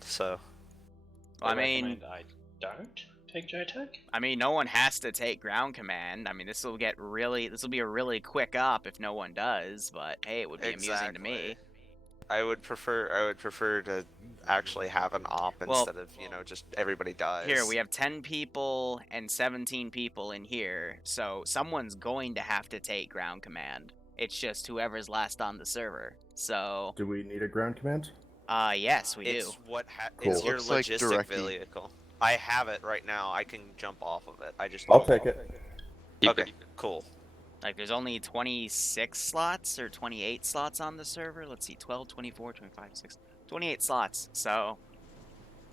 command, so... I mean, I don't take JTAC. I mean, no one has to take ground command. I mean, this will be a really quick op if no one does. But hey, it would be amusing to me. I would prefer to actually have an op instead of, you know, just everybody dies. Here, we have 10 people and 17 people in here, so someone's going to have to take ground command. It's just whoever's last on the server. So... Do we need a ground command? Yes, we do. It's your logistic vehicle. I have it right now. I can jump off of it. I'll take it. Okay, cool. Like, there's only 26 slots or 28 slots on the server. Let's see, 12, 24, 25, 6, 28 slots. So...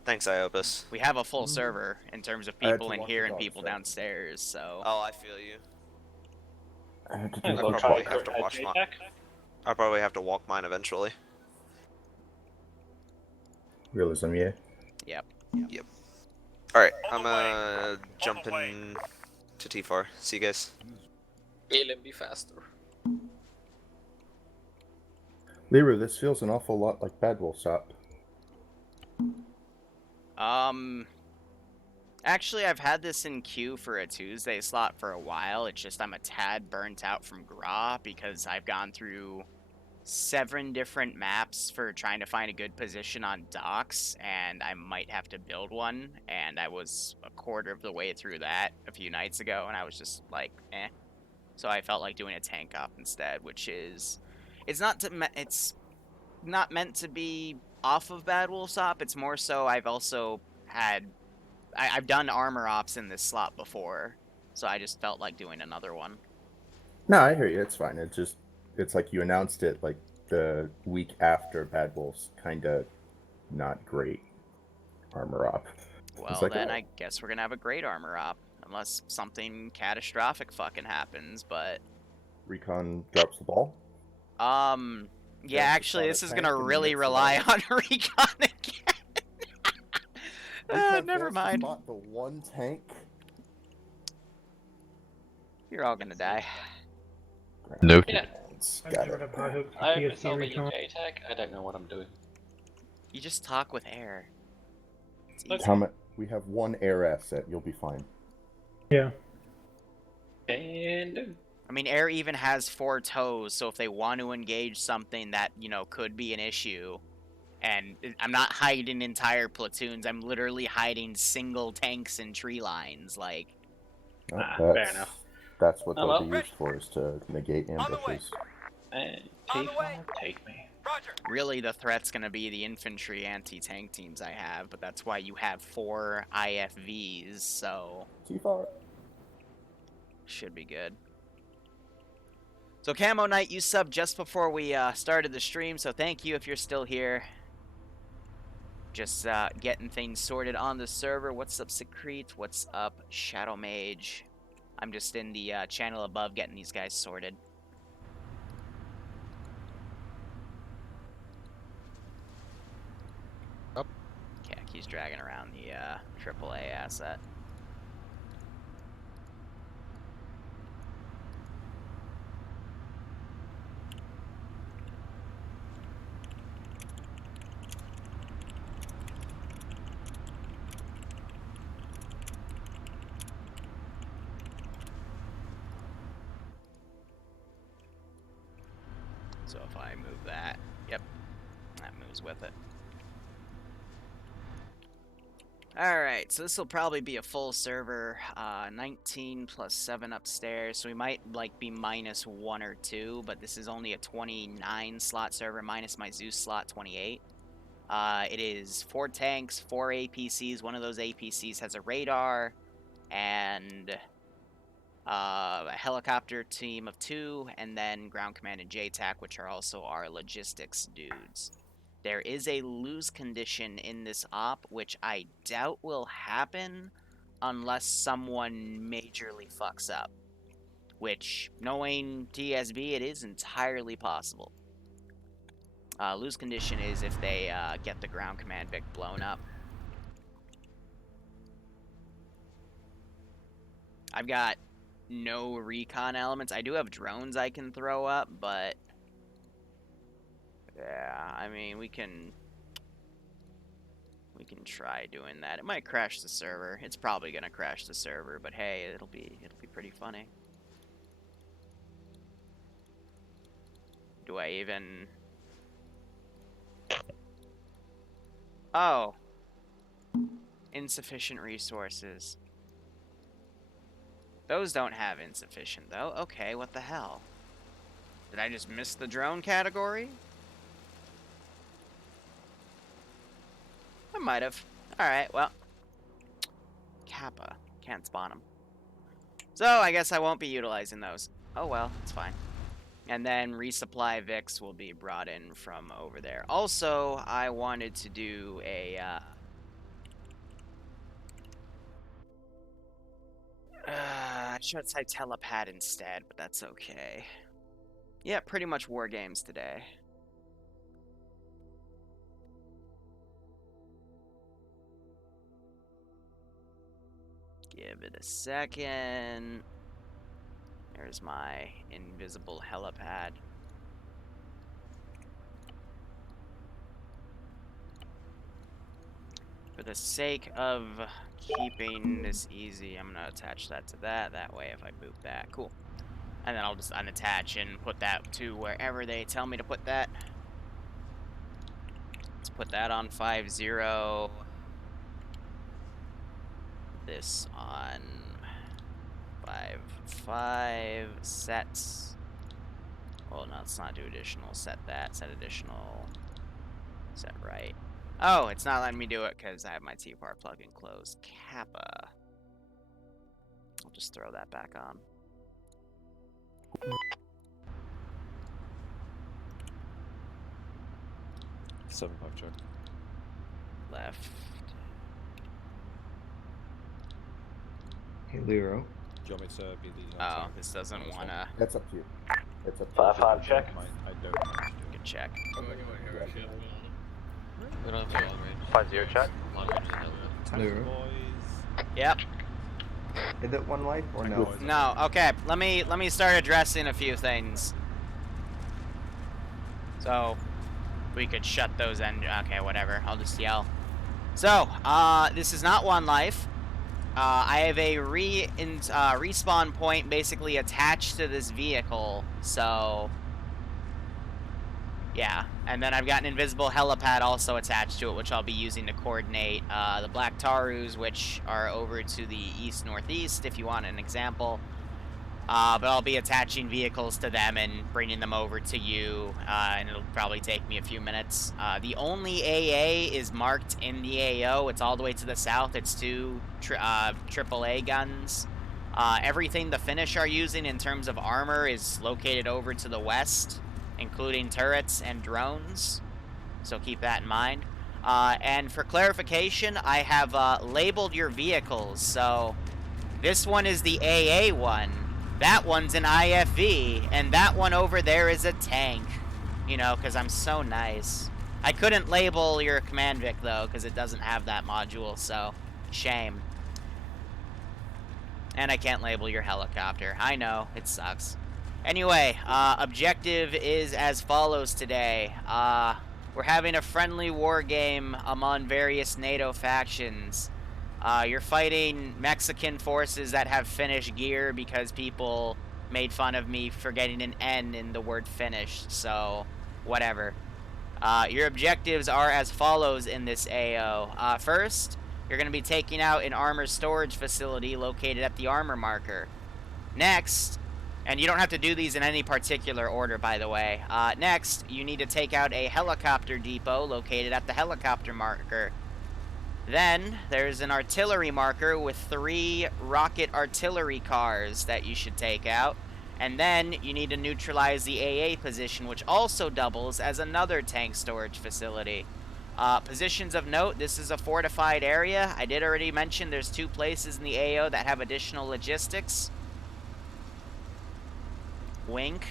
Thanks, Iobus. We have a full server in terms of people in here and people downstairs, so... Oh, I feel you. I'll probably have to watch mine. I'll probably have to walk mine eventually. Realism, yeah. Yep. Alright, I'm jumping to T4. See you guys. Be faster. Liru, this feels an awful lot like Bad Wolf Stop. Actually, I've had this in queue for a Tuesday slot for a while. It's just I'm a tad burnt out from Gra because I've gone through 7 different maps for trying to find a good position on docks, and I might have to build one, and I was a quarter of the way through that a few nights ago, and I was just like, eh. So I felt like doing a tank op instead, which is... It's not meant to be off of Bad Wolf's op. It's more so I've also had... I've done armor ops in this slot before, so I just felt like doing another one. No, I hear you. It's fine. It's like you announced it like the week after Bad Wolf's kind of not great armor op. Well, like, then I guess we're gonna have a great armor op, unless something catastrophic fucking happens, but... Recon drops the ball? Yeah, actually, this is gonna really rely on Recon again. Never mind. The one tank. You're all gonna die. No. Yeah. Got it. I have a JTAC. I don't know what I'm doing. You just talk with air. We have one air asset. You'll be fine. Yeah. And I mean, air even has 4 toes, so if they want to engage something that, you know, could be an issue, and I'm not hiding entire platoons, I'm literally hiding single tanks and tree lines, like... fair enough. That's what they'll be used for, is to negate ambushes. Take me. Really, the threat's gonna be the infantry anti-tank teams I have, but that's why you have 4 IFVs, so... T4. Should be good. So, Camo Knight, you subbed just before we started the stream, so thank you if you're still here. Just getting things sorted on the server. What's up, Secrete? What's up, Shadow Mage? I'm just in the channel above getting these guys sorted. Up. Yeah, he's dragging around the AAA asset. So if I move that, yep, that moves with it. Alright, so this will probably be a full server, 19 plus 7 upstairs, so we might, like, be minus 1 or 2, but this is only a 29 slot server, minus my Zeus slot, 28. It is 4 tanks, 4 APCs, one of those APCs has a radar, and a helicopter team of 2, and then ground command and JTAC, which are also our logistics dudes. There is a lose condition in this op, which I doubt will happen unless someone majorly fucks up. Which, knowing TSB, it is entirely possible. Lose condition is if they get the ground command Vic blown up. I've got no recon elements. I do have drones I can throw up, but... yeah, I mean, we can... We can try doing that. It might crash the server. It's probably gonna crash the server, but hey, it'll be pretty funny. Do I even... Oh. Insufficient resources. Those don't have insufficient, though. Okay, what the hell? Did I just miss the drone category? I might have. Alright, well. Kappa. Can't spawn them. So, I guess I won't be utilizing those. Oh well, it's fine. And then resupply VIX will be brought in from over there. Also, I wanted to do a... I should say telepad instead, but that's okay. Yeah, pretty much Wargames today. Give it a second. There's my invisible helipad. For the sake of keeping this easy, I'm gonna attach that to that. That way, if I boot that, cool. And then I'll just unattach and put that to wherever they tell me to put that. Let's put that on 5-0. This on 5-5. Sets. Well, no, let's not do additional. Set that. Set additional. Set right. Oh, it's not letting me do it because I have my TPAR plugin closed. Kappa. I'll just throw that back on. Seven five check. Left. Hey, Liru. Do you want me to be the... Oh, this doesn't wanna... That's up to you. That's up to you. 5-5 check. I don't want to do Good check. We don't have a long range. 5-0 check. Long range is another. it. Liru. Boys. Yep. Is it one life or no? No, okay. Let me start addressing a few things. So, we could shut those okay, whatever. I'll just yell. So, this is not one life. I have a respawn point basically attached to this vehicle, so... Yeah, and then I've got an invisible helipad also attached to it, which I'll be using to coordinate the Black Tarus, which are over to the east-northeast, if you want an example. But I'll be attaching vehicles to them and bringing them over to you, and it'll probably take me a few minutes. The only AA is marked in the AO. It's all the way to the south. It's two AAA guns. Everything the Finnish are using in terms of armor is located over to the west, including turrets and drones. So keep that in mind. And for clarification, I have labeled your vehicles. So this one is the AA one. That one's an IFV, and that one over there is a tank. You know, because I'm so nice. I couldn't label your command Vic, though, because it doesn't have that module, so shame. And I can't label your helicopter. I know, it sucks. Anyway, objective is as follows today. We're having a friendly war game among various NATO factions. You're fighting Mexican forces that have Finnish gear because people made fun of me for getting an N in the word Finnish, so whatever. Your objectives are as follows in this AO. First, you're going to be taking out an armor storage facility located at the armor marker. Next, and you don't have to do these in any particular order, by the way. Next, you need to take out a helicopter depot located at the helicopter marker. Then, there's an artillery marker with 3 rocket artillery cars that you should take out. And then, you need to neutralize the AA position, which also doubles as another tank storage facility. Positions of note, this is a fortified area. I did already mention there's 2 places in the AO that have additional logistics. Wink.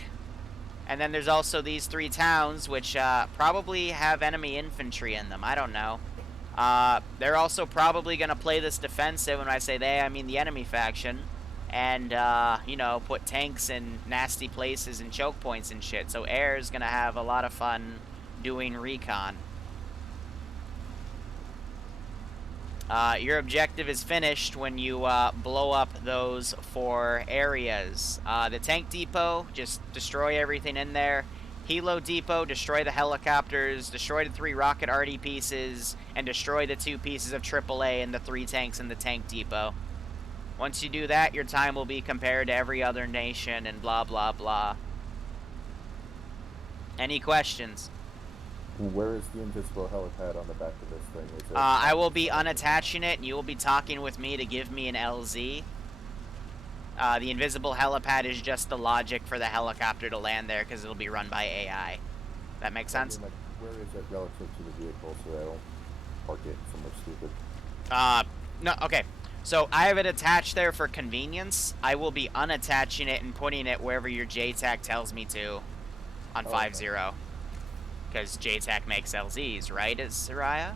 And then there's also these 3 towns, which probably have enemy infantry in them. I don't know. They're also probably going to play this defensive. When I say they, I mean the enemy faction. And, you know, put tanks in nasty places and choke points and shit. So air is going to have a lot of fun doing recon. Your objective is finished when you blow up those 4 areas. The tank depot, just destroy everything in there. Helo depot, destroy the helicopters, destroy the 3 rocket arty pieces, and destroy the 2 pieces of AAA and the 3 tanks in the tank depot. Once you do that, your time will be compared to every other nation and blah blah blah. Any questions? Where is the invisible helipad on the back of this thing? Is it I will be unattaching it, and you will be talking with me to give me an LZ. The invisible helipad is just the logic for the helicopter to land there, because it'll be run by AI. That makes sense? I mean, like, where is it relative to the vehicle so I don't park it somewhere stupid? No, okay. So I have it attached there for convenience. I will be unattaching it and putting it wherever your JTAC tells me to on 5-0. Because JTAC makes LZs, right, is Soraya?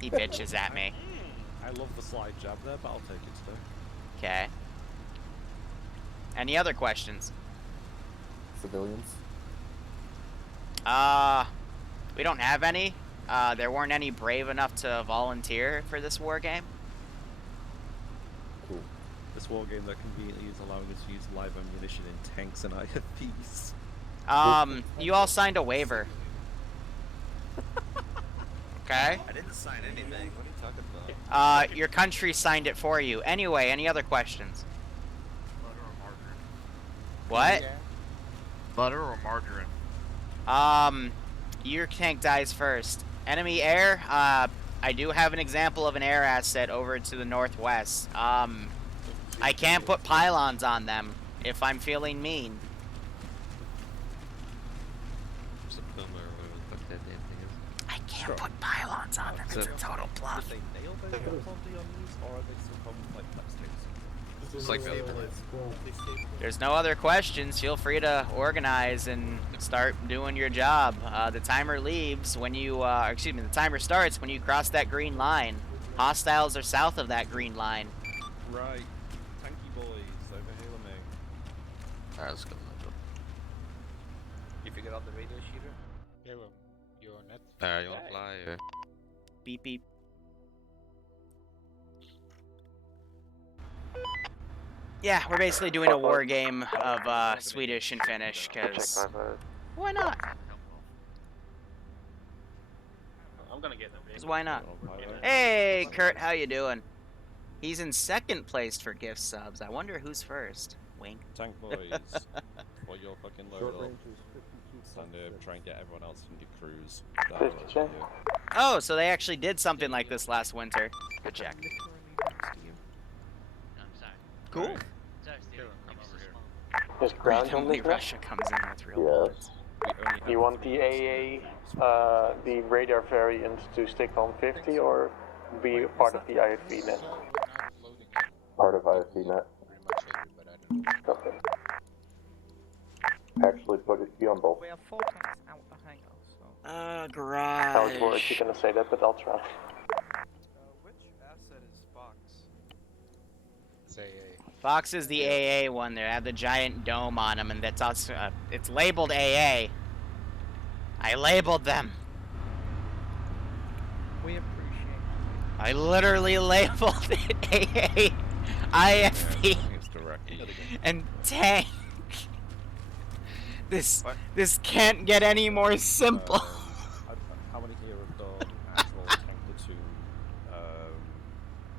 He bitches at me. I love the slide jab there, but I'll take it today. Okay. Any other questions? Civilians? We don't have any. There weren't any brave enough to volunteer for this war game. Cool. This war game that conveniently is allowing us to use live ammunition in tanks and IFVs. You all signed a waiver. Okay? I didn't sign anything. What are you talking about? Your country signed it for you. Anyway, any other questions? What? Butter or margarine? Your tank dies first. Enemy air, I do have an example of an air asset over to the northwest. I can put pylons on them if I'm feeling mean. Just a Puma or whatever the fuck that damn thing is. I can't put pylons on them. It's a total bluff. Did they nail those shots on these, or are they still coming like plastics? It's like There's no other questions. Feel free to organize and start doing your job. The timer leaves when you, excuse me, the timer starts when you cross that green line. Hostiles are south of that green line. Right. Tanky boys, over here with me. Alright, let's go. You figured out the radio shooter? Yeah, well, you're net. Alright, you wanna fly or? Beep beep. Yeah, we're basically doing a war game of Swedish and Finnish, because why not? I'm gonna get them. 'Cause why not? Hey, Kurt, how you doing? He's in second place for gift subs. I wonder who's first. Wink. Tank boys, while you're fucking load up, stand up, try and get everyone else in your crews. Oh, so they actually did something like this last winter. Good check. Cool. Right. There's ground on Randomly this Russia comes in with real bullets. You want the AA, the radar variant to stick on 50 or be part of the IFV net? Part of IFV net. Okay. Actually, put it be on both. We have 4 tanks out the hangar, so... How it Garage. works, you gonna say that, but I'll try. Which asset is Fox? Say Fox is the AA one there. They have the giant dome on them, and that's also, it's labeled AA. I labeled them. We appreciate it. I literally labeled it AA, IFV, and tank. This can't get any more simple. How many here have done actual tank platoon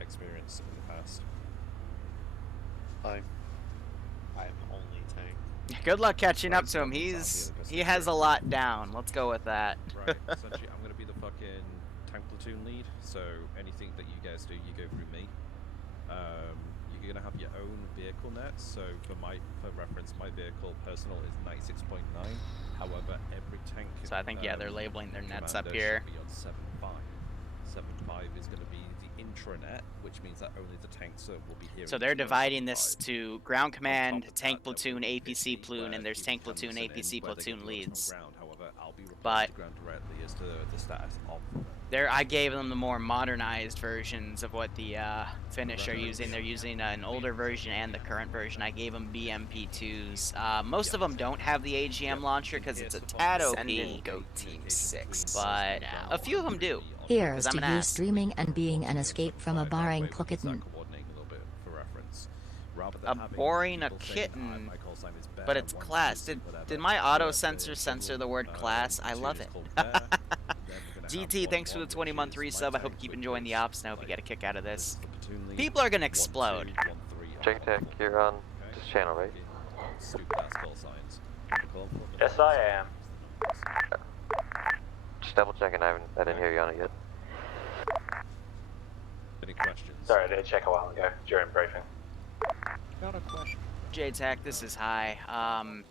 experience in the past? I'm only tank. Good luck catching up to him. He has a lot down. Let's go with that. Right, essentially I'm gonna be the fucking tank platoon lead, so anything that you guys do, you go through me. You're gonna have your own vehicle net, so for reference, my vehicle personal is 96.9. However, every tank So I think, yeah, they're labeling their nets up commander here. should be on 7.5. 7.5 is going to be the intranet, which means that only the tanks will be here. So they're dividing this to ground command, tank platoon, APC platoon, and there's tank platoon, APC platoon leads. However, I'll be But Instagram directly as to the status of. I gave them the more modernized versions of what the Finnish are using. They're using an older version and the current version. I gave them BMP2s. Most of them don't have the AGM launcher because it's a tad OP. Send in Go Team 6. But a few of them do. Here's I'm to an you ass. streaming and being an escape from a boring kitten. A boring a kitten, but it's class. Did my auto censor the word class? I love it. GT, thanks for the 20-month resub. I hope you keep enjoying the ops. I hope you get a kick out of this. People are gonna explode. Tech, you're on this channel, right? Yes, I am. Just double checking, I didn't hear you on it yet. Any questions? Sorry, I did check a while ago during briefing. Got a question. JTAC, this is High.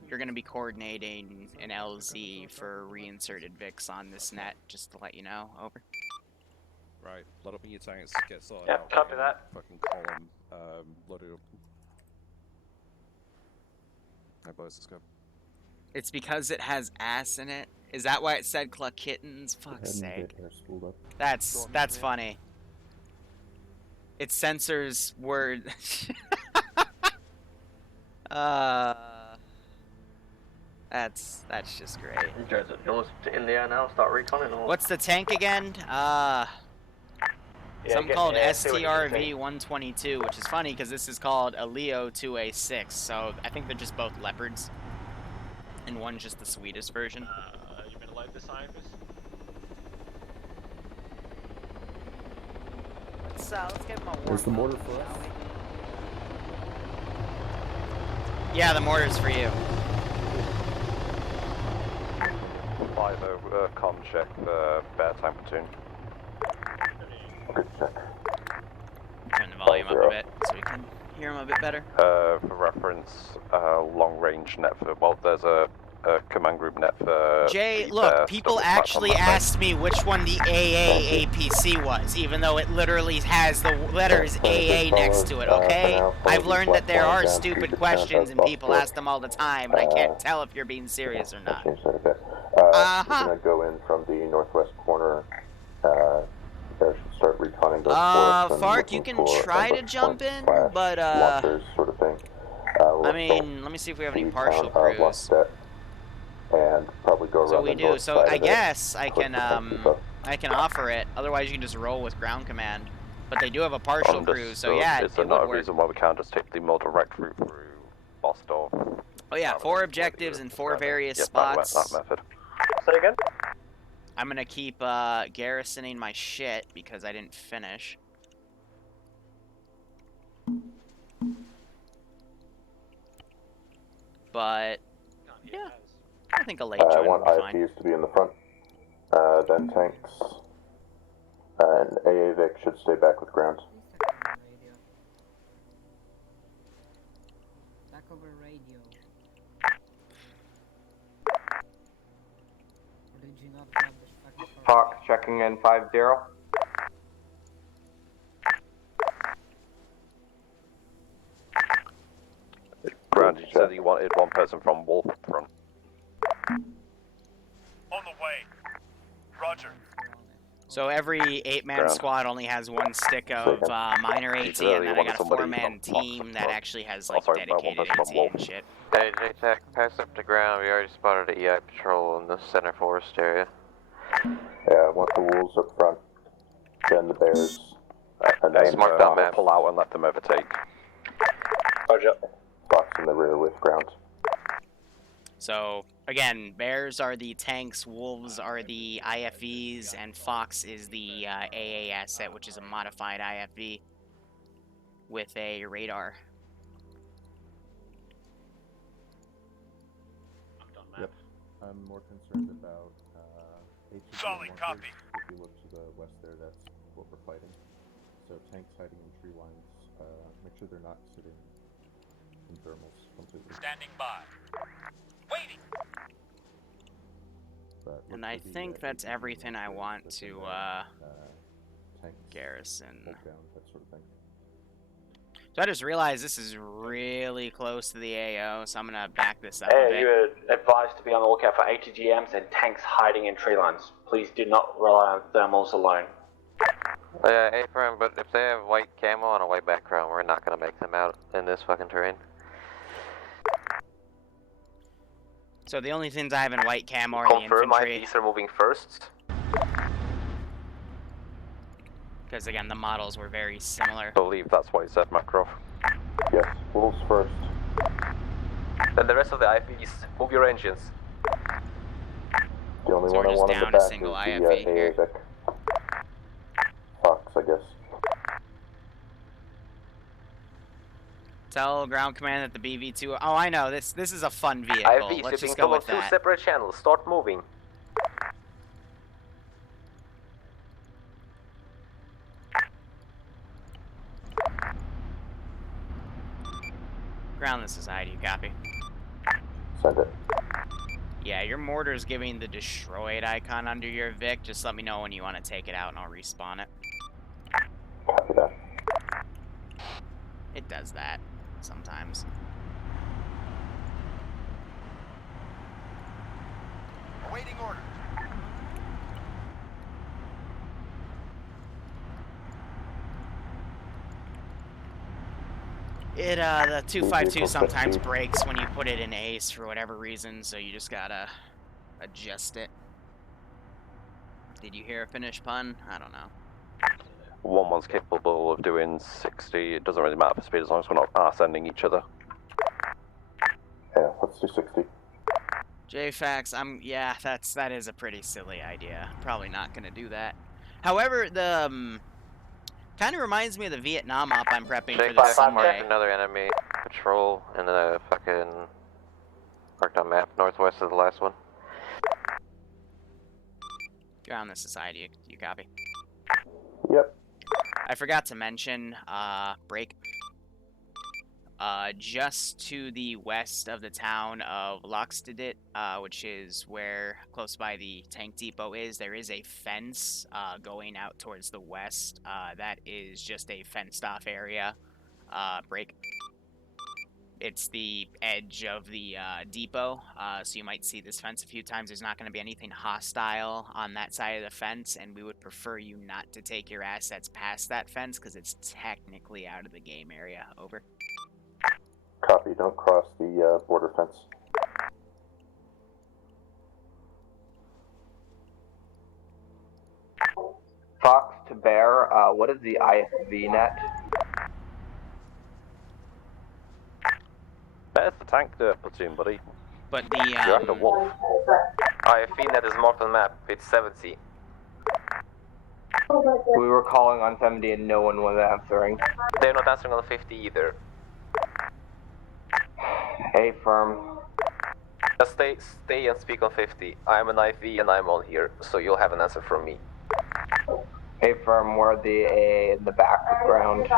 You're gonna be coordinating an LZ for reinserted VIX on this net, just to let you know. Over. Right, load up in your tanks, get sorted Yep, out. copy that. Fucking column, load it up. Alright boys, let's go. It's because it has ass in it. Is that why it said cluck kittens? Fuck's Go ahead and sake. get hair spooled up. That's funny. It censors word. That's just great. You want to in the air now, start reconning or? What's the tank again? Something called STRV 122, which is funny because this is called a Leo 2A6, so I think they're just both leopards. And one's just the Swedish version. You gonna load the scientist? Let's give him a warm. Where's the mortar for us? Yeah, the mortar's for you. 5-0, comm check for Bear Tank Platoon. Good check. Turn the volume up a bit so we can hear him a bit better. For reference, long range net for, well, there's a command group net for... Jay, look, people actually asked me which one the AA APC was, even though it literally has the letters AA next to it, okay? I've learned that there are stupid questions and people ask them all the time, and I can't tell if you're being serious or not. We're gonna go in from the northwest corner. There should start reconning those forests and Fark, looking you can for try to ambush jump points in, slash but launchers sort of thing. I mean, let me see if we have any the partial town of crews. Lustet, and probably go So around we the do. north So side I of it, guess I push can the tank depot. I can offer it. Otherwise, you can just roll with ground command. But they do have a partial crew, so yeah, Is it there would not a work. reason why we can't just take the more direct route through Boston? Oh yeah, 4 objectives in 4 various Yes, spots. that method. Say again? I'm gonna keep garrisoning my shit because I didn't finish. But yeah, I think a late I join want would be fine. IFVs to be in the front, then tanks, and AA Vic should stay back with ground. Back over radio. Or did you not grab this fucking phone? Park checking in 5-0. Grant, you said you wanted one person from Wolf front. On the way. Roger. So every 8-man Ground. squad only has 1 stick of minor AT, and then I got a 4-man team that actually has like dedicated AT and shit. Hey, JTAC, pass up to ground. We already spotted an EI patrol in the center forest area. Yeah, I want the wolves up front, then the bears, and then Mark that map. Pull out and let them overtake. Roger. Fox in the rear with ground. So again, bears are the tanks, wolves are the IFVs, and fox is the AA asset, which is a modified IFV with a radar. Yep. I'm more concerned about Solid copy. If you look to the west there, that's what we're fighting. So tanks hiding in tree lines, make sure they're not sitting in thermals completely. Standing by. Waiting. But And I think that's everything I want to tanks, garrison. hold down, that sort of thing. So I just realized this is really close to the AO, so I'm gonna back this up a Hey, bit. you're advised to be on the lookout for ATGMs and tanks hiding in tree lines. Please do not rely on thermals alone. Yeah, A-frame, but if they have white camo on a white background, we're not gonna make them out in this fucking terrain. So the only things I have in white camo are the infantry. IVs are moving first. Because again, the models were very similar. I believe that's what he said, Macroft. Yes, wolves first. Then the rest of the IVs, move your engines. The only So one we're I just want in the down a back single is IFV the here. Vic. Fox, I guess. Tell ground command that the BV2. Oh, I know. This is a fun vehicle. IVs, Let's you just can go follow with two that. separate channels. Start moving. Ground the society. Copy. Send it. Yeah, your mortar's giving the destroyed icon under your Vic. Just let me know when you want to take it out, and I'll respawn it. Copy that. It does that sometimes. Awaiting order. The 252 sometimes breaks when you put it in ace for whatever reason, so you just gotta adjust it. Did you hear a finish pun? I don't know. 1-1's capable of doing 60. It doesn't really matter for speed as long as we're not arse-ending each other. Yeah, let's do 60. JFAX, yeah, that is a pretty silly idea. Probably not gonna do that. However, the kind of reminds me of the Vietnam op I'm prepping for this Sunday. Another enemy patrol in the fucking marked on map northwest of the last one. Ground the society, you copy? Yep. I forgot to mention, break. Just to the west of the town of Loxtedit, which is where close by the tank depot is, there is a fence going out towards the west. That is just a fenced off area. Break. It's the edge of the depot, so you might see this fence a few times. There's not going to be anything hostile on that side of the fence, and we would prefer you not to take your assets past that fence because it's technically out of the game area. Over. Copy, don't cross the border fence. Fox to Bear, what is the IFV net? That's the tank platoon, buddy. But the You're after wolf. IFV net is marked on map. It's 70. We were calling on 70 and no one was answering. They're not answering on 50 either. Hey, firm. Just stay and speak on 50. I'm an IV and I'm on here, so you'll have an answer from me. Hey, firm, we're the AA in the background.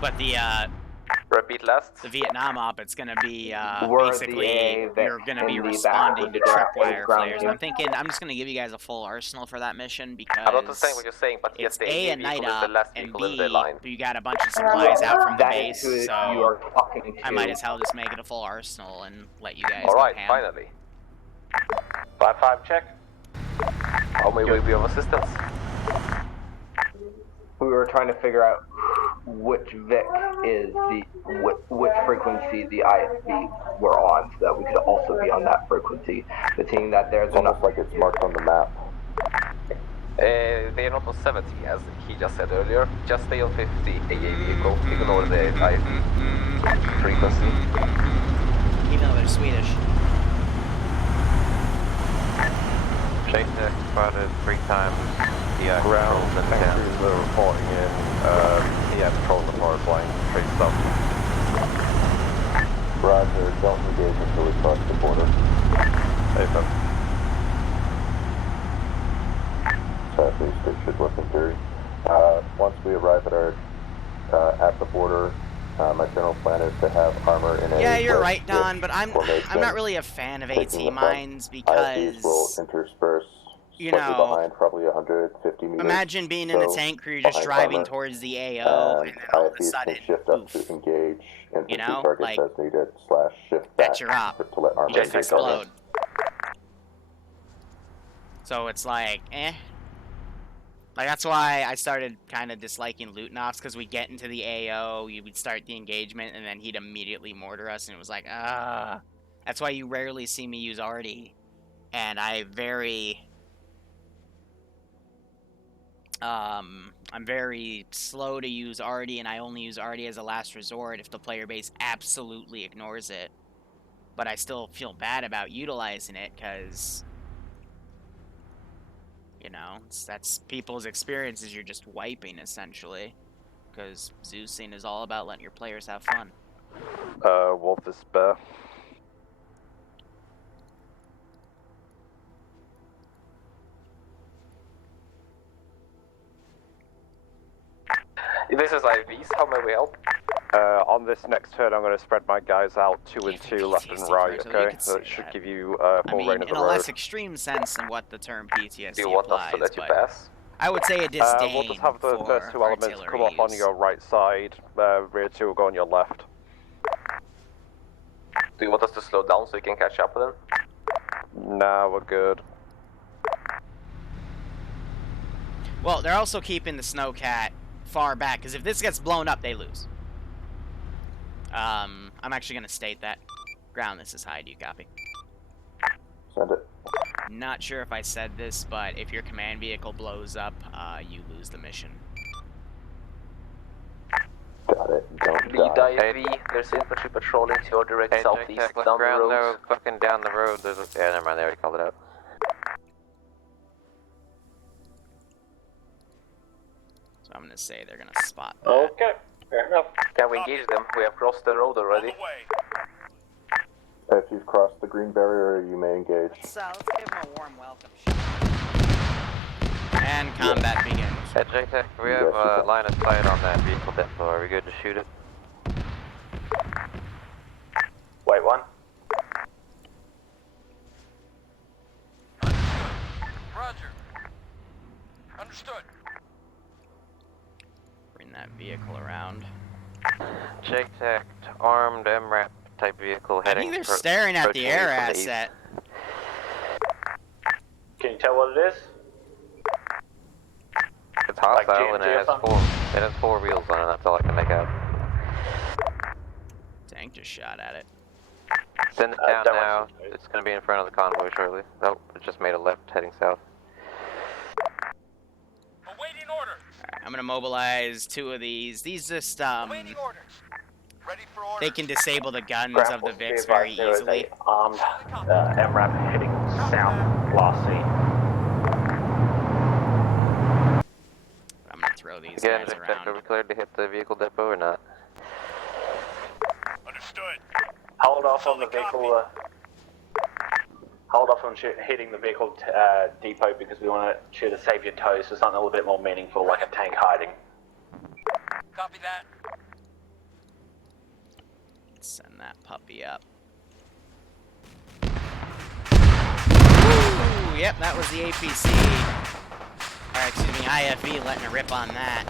But the Repeat last. the Vietnam op, it's gonna be We're basically the you're gonna be in the responding to back with the tripwire ground flares. team. And I'm thinking I'm just gonna give you guys a full arsenal for that mission because I'm not saying what you're saying, but yes, it's the A, AA a night vehicle is the up, last and vehicle in B, the line. you got a bunch of supplies out from the That base, is who so you are talking to. I might as well just make it a full arsenal and let you guys Alright, go ham. finally. 5-5 check. How may we be of assistance? We were trying to figure out which Vic is which frequency the IFB were on, so that we could also be on that frequency. The thing that there's It's almost like it's marked on the map. They are not on 70, as he just said earlier. Just stay on 50 AA vehicle. Ignore the IFB frequency. Even though they're Swedish. Chase deck spotted 3 times. Yeah, Ground controls in town. tankers are reporting in. Patrols the forest line. Straight south. Roger, don't engage until we cross the border. Hey, fam. So at least it should work in theory. Once we arrive at the border, my general plan is to have armor in a... Yeah, you're wedge right, Don, but I'm formation, not really a fan of taking AT the front. mines IFVs will because intersperse you slightly know, behind, probably 150 meters. imagine being in a so tank where you're just behind driving armor, towards the AO, and then all of a IFVs sudden, can shift up poof, to engage infantry you know, targets like, as needed, / shift back that's your op. to let armor You just engage armor. explode. So it's like, eh. Like, that's why I started kind of disliking Lutenovs, because we'd get into the AO, we'd start the engagement, and then he'd immediately mortar us, and it was like, ah. That's why you rarely see me use Artie. And I'm very slow to use Artie, and I only use Artie as a last resort if the player base absolutely ignores it. But I still feel bad about utilizing it, because... You know, that's people's experiences you're just wiping, essentially. Because Zeusing is all about letting your players have fun. Wolf is bear. This is IVs, how may we help? On this next turn, I'm going to spread my guys out 2 and 2, left and right, okay? So it should give you full reign of the in a road. less extreme sense than what the term PTSD Do you want applies, us to let you but pass? I would say a disdain We'll just have the first 2 elements artillery come off on use. your right side, rear 2 will go on your left. Do you want us to slow down so we can catch up with them? Nah, we're good. Well, they're also keeping the Snowcat far back, because if this gets blown up, they lose. I'm actually going to state that. Ground, this is high. Do you copy? Send it. Not sure if I said this, but if your command vehicle blows up, you lose the mission. Got it. Don't Lead die. IFV, there's infantry patrolling to your direct Hey, southeast check, down the ground, road. no, fucking down the road. There's a... Yeah, never mind, they already called it out. So I'm going to say they're going to spot that. Okay, fair enough. Can we engage them? We have crossed the road already. If you've crossed the green barrier, you may engage. Let's give them a warm welcome. And combat begins. Hey, JTech, we have line of sight on that vehicle depot. Are we good to shoot it? Wait, one. Roger. Understood. Bring that vehicle around. JTech, armed MRAP type vehicle I heading... think they're staring at the air asset. Can you tell what it is? It's hostile and GMG it has 4 wheels on it, that's all I can make out. Tank just shot at it. Send it down now. It's going to be in front of the convoy shortly. Oh, it just made a left heading south. Awaiting orders. Alright, I'm gonna mobilize 2 of these. These just, Awaiting orders. Ready for orders. they can disable the guns of the Vics very easily. Armed MRAP heading south, last scene. I'm gonna throw these Again, guys JTech, are we around. cleared to hit the vehicle depot or not? Understood. Hold off on the vehicle. Hold off on hitting the vehicle depot because we want to shoot to save your toes for something a little bit more meaningful, like a tank hiding. Copy that. Let's send that puppy up. Ooh, yep, that was the APC. Or, excuse me, IFV letting a rip on that.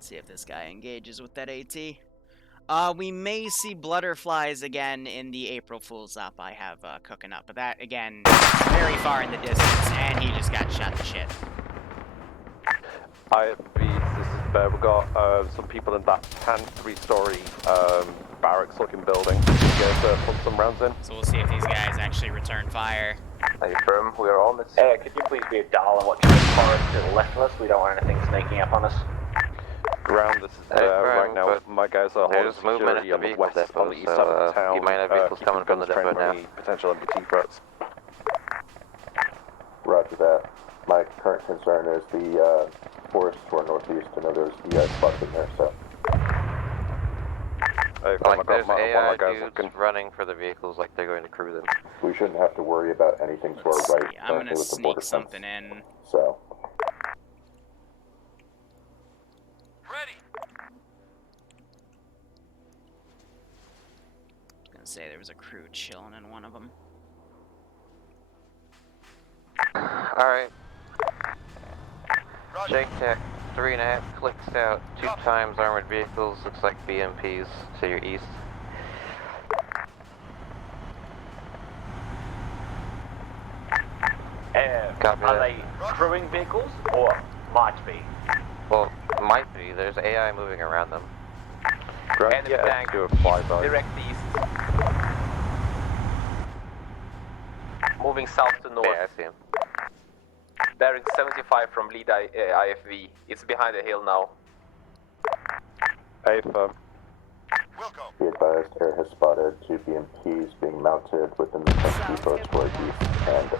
See if this guy engages with that AT. We may see Blutterflies again in the April Fool's Up I have cooking up, but that, again, is very far in the distance, and he just got shot to shit. This is Bear. We've got some people in that 3-story barracks-looking building. You guys put some rounds in. So we'll see if these guys actually return fire. Are you firm? We are on it. Could you please be a dial and watch the forest to the left of us? We don't want anything sneaking up on us. Ground, this is right now. My guys are holding security on the west, depot, on the east side of town. you might have vehicles coming from the depot now. Potential MPT threats. Roger that. My current concern is the forest to our northeast. I know there's the spots in there, so. Like, there's AI dudes running for the vehicles like they're going to crew them. We shouldn't have to worry about anything to our right. I'm gonna sneak something in. So. Ready. I was gonna say there was a crew chilling in one of them. Alright. Jake Tech, 3.5 clicks out, 2 times armored vehicles, looks like BMPs to your east. Are they crewing vehicles or might be? Well, might be. There's AI moving around them. Enemy tank to a flyby. Direct east. Moving south to north. Yeah, I see him. Bearing 75 from lead IFV. It's behind the hill now. Affirm. Be advised, air has spotted 2 BMPs being mounted within the tank depot towards east and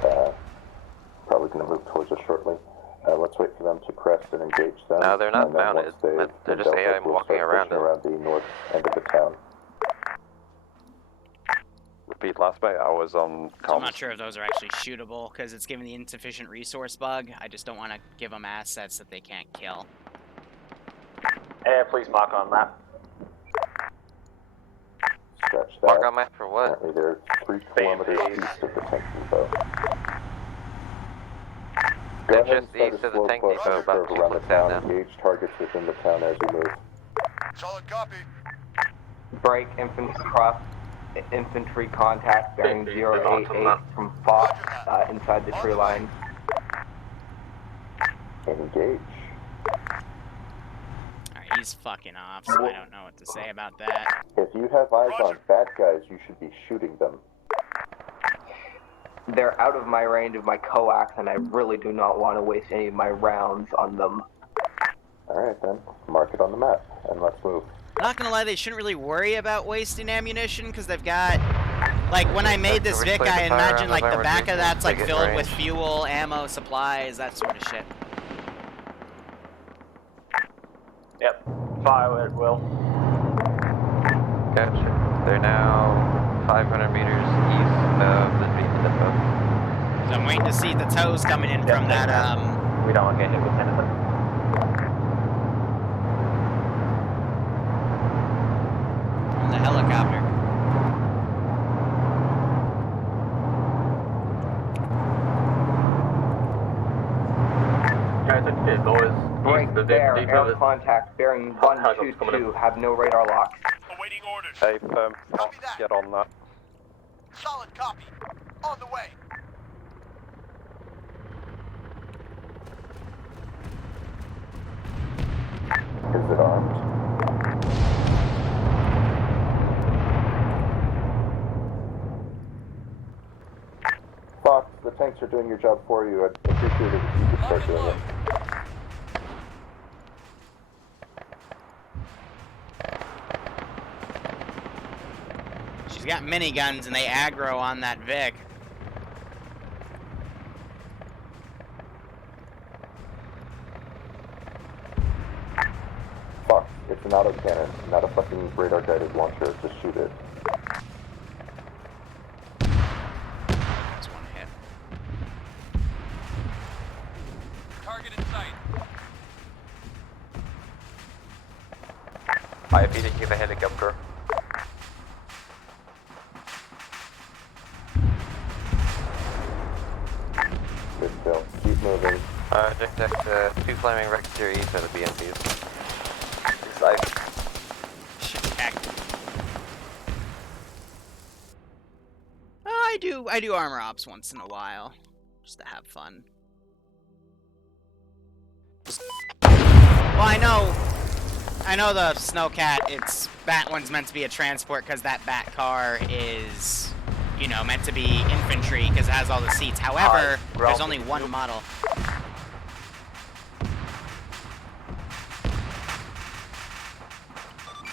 probably going to move towards us shortly. Let's wait for them to crest and engage them. No, they're not and then mounted. once They're just AI we'll walking start around pushing around the north end of the town. Repeat last mate, I was on comms. So I'm not sure if those are actually shootable, because it's given the insufficient resource bug. I just don't want to give them assets that they can't kill. Please mark on map. Stretch that. Mark on map for what? Apparently they're 3 kilometers east of the tank depot. They're Go ahead just and east start of a the slow tank push depot, about 2 around the clicks out town. now. Engage targets within the town as you move. Solid copy. Break infantry contact bearing 088 from Fox inside the tree line. Engage. Alright, he's fucking off, so I don't know what to say about that. If you have eyes on bad guys, you should be shooting them. They're out of my range of my coax, and I really do not want to waste any of my rounds on them. Alright then, mark it on the map, and let's move. Not gonna lie, they shouldn't really worry about wasting ammunition, because they've got... Like, when I made this Vic, I imagined, like, the back of that's, like, filled with fuel, ammo, supplies, that sort of shit. Yep. Fire at will. Gotcha. They're now 500 meters east of the depot. So I'm waiting to see the tows coming in from that, We don't want to get hit with anything. from the helicopter. Break there, air contact bearing 122, have no radar locks. Awaiting orders. Affirm. Copy that. Get on that. Solid copy. On the way. Is it armed? Fox, the tanks are doing your job for you. I'd appreciate it if you could start doing it. She's got miniguns and they aggro on that Vic. Fox, it's an autocannon, not a fucking radar-guided launcher. Just shoot it. That's one hit. Target in sight. IFV taking the helicopter. Good kill. Keep moving. Just 2 flaming wrecks to your east of the BMPs. Excited. Heck. I do armor ops once in a while, just to have fun. Well, I know the Snowcat. That one's meant to be a transport because that Bat car is, you know, meant to be infantry because it has all the seats. However, there's only one model.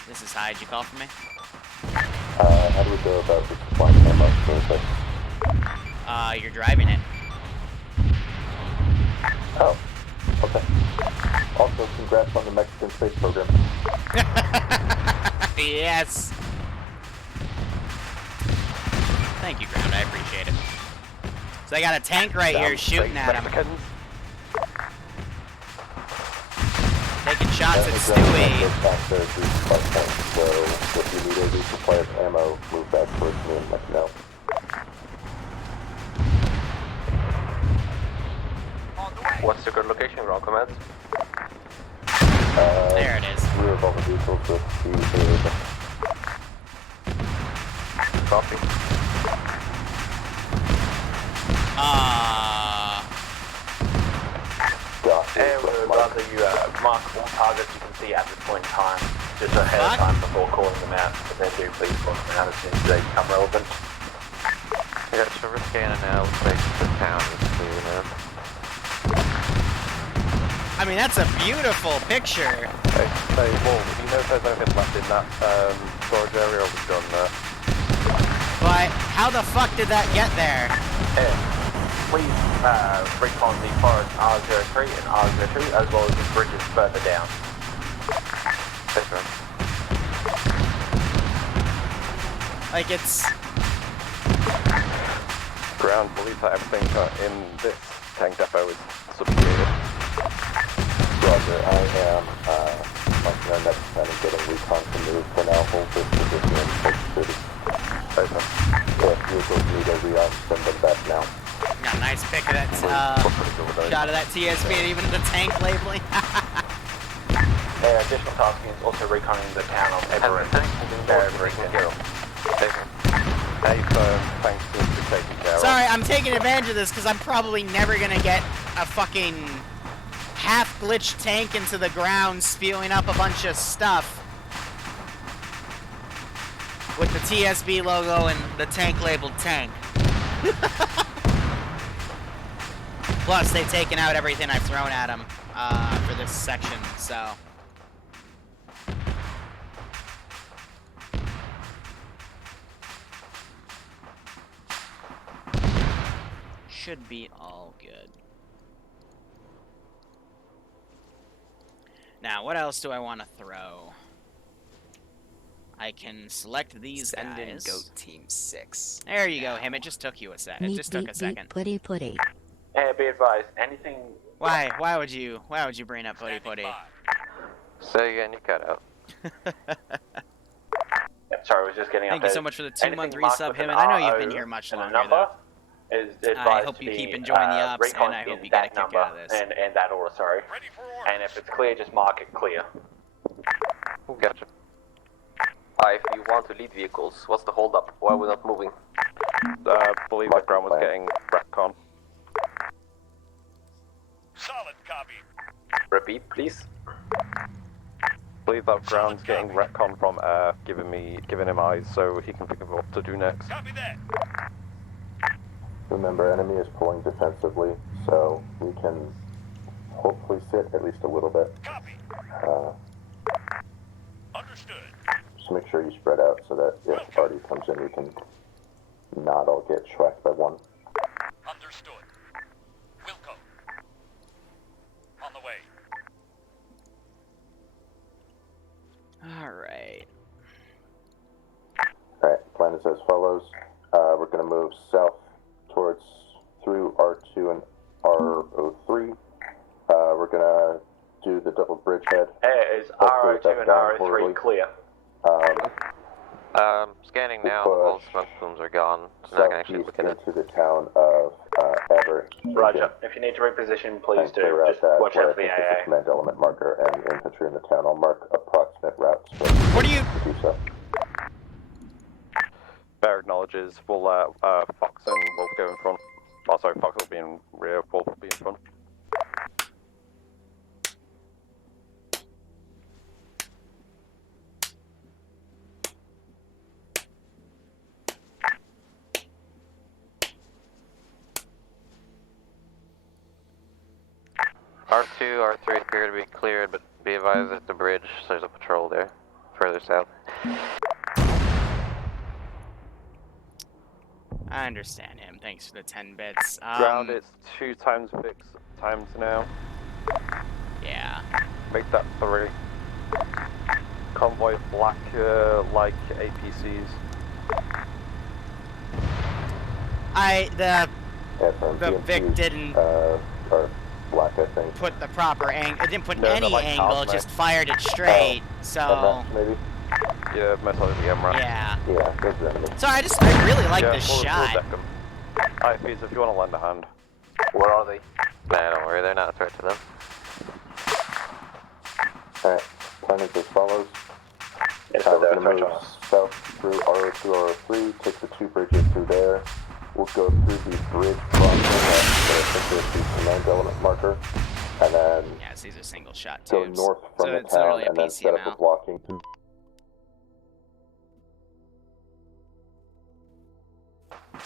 This is high. Did you call for me? How do we go about this flying ammo really quick? You're driving it. Oh, okay. Also, congrats on the Mexican space program. Yes. Thank you, Ground. I appreciate it. So I got a tank right here shooting at him. Taking shots at Stewie. So if you need a resupply of ammo, move back towards me and let me know. What's the good location, ground command? There it is. Rear of all the vehicles with the Copy. Hey, we're about to mark all targets you can see at this point in time, just ahead of time before calling them out. If they do, please call them out as soon as they become relevant. Yeah, so we're scanning now. Looks like the town is clear now. I mean, that's a beautiful picture. Hey, Wolf, do you know if there's anything left in that storage area or we've done that? But how the fuck did that get there? Please recon the forest R03 and R02 as well as the bridges further down. Thanks, man. Like it's... Ground believes that everything in this tank depot is subjugated. Roger, I am marking our next plan and getting recon to move for now. Hold this position in City. Over. If vehicles need a rearm, send them back now. Got a nice pic of that shot of that TSB and even the tank labeling. Additional tasking is also reconning the town of Everett. Thanks for taking care of. Sorry, I'm taking advantage of this because I'm probably never gonna get a fucking half glitched tank into the ground spewing up a bunch of stuff with the TSB logo and the tank labeled tank. Plus, they've taken out everything I've thrown at them for this section, so. Should be all good. Now, what else do I want to throw? I can select these Send in guys. Goat Team 6. There you go, him. It just took you a second. It just took a second. Putty putty. Hey, be advised, anything... Why would you bring up putty putty? Say again, you cut out. Yep, sorry, I was just getting Thank updated. you so much for the 2-month resub, him, an and I know you've been RO here much and a longer, number though. Is advised I hope you to keep be, enjoying the ups, recon and I hope in you get a that kick number out of this. and that order, sorry. And if it's clear, just mark it clear. Gotcha. If you want to lead vehicles, what's the holdup? Why are we not moving? Believe that ground was getting retcon. Solid copy. Repeat, please. Believe that ground's getting retcon from air, giving him eyes so he can think of what to do next. Copy that. Remember, enemy is pulling defensively, so we can hopefully sit at least a little bit. Copy. Understood. Just make sure you spread out so that if party comes in, we can not all get schwacked by one. Understood. Wilco. On the way. Alright. Alright, plan is as follows. We're going to move south towards through R2 and R03. We're going to do the double bridgehead. Hey, is R02 and R03 clear? Scanning now, all smoke plumes are gone. So not gonna actually look at it. Into the town of Everett. Roger. If you need to reposition, please do. Clear out Just that watch where out for the I think is AA. the command element marker and infantry in the town. I'll mark approximate routes. What do you... To do so. Bear acknowledges. We'll let Fox and Wolf go in front. Oh, sorry, Fox will be in rear, Wolf will be in front. R2, R3 appear to be cleared, but be advised at the bridge, so there's a patrol there, further south. I understand him. Thanks for the 10 bits. Ground, it's 2 times fixed times now. Yeah. Make that 3. Convoy black, like APCs. The Vic didn't or black, I think. put the proper angle. It didn't put No, any like angle. It half, just fired it straight. So MF, maybe? Yeah, most likely the MRAP. yeah. Yeah, there's the enemy. So I really like Yeah, this we'll shot. deck 'em. IFBs, if you want to lend a hand. Where are they? Nah, don't worry, they're not a threat to them. Alright, plan is as follows. Yes, We're they're going to move south through RO3, take the 2 bridges through there. We'll go through the bridge crossing at the command element marker, and then Yeah, these are single shot go tubes. north from the it's town, literally a and then set up a PCML. blocking.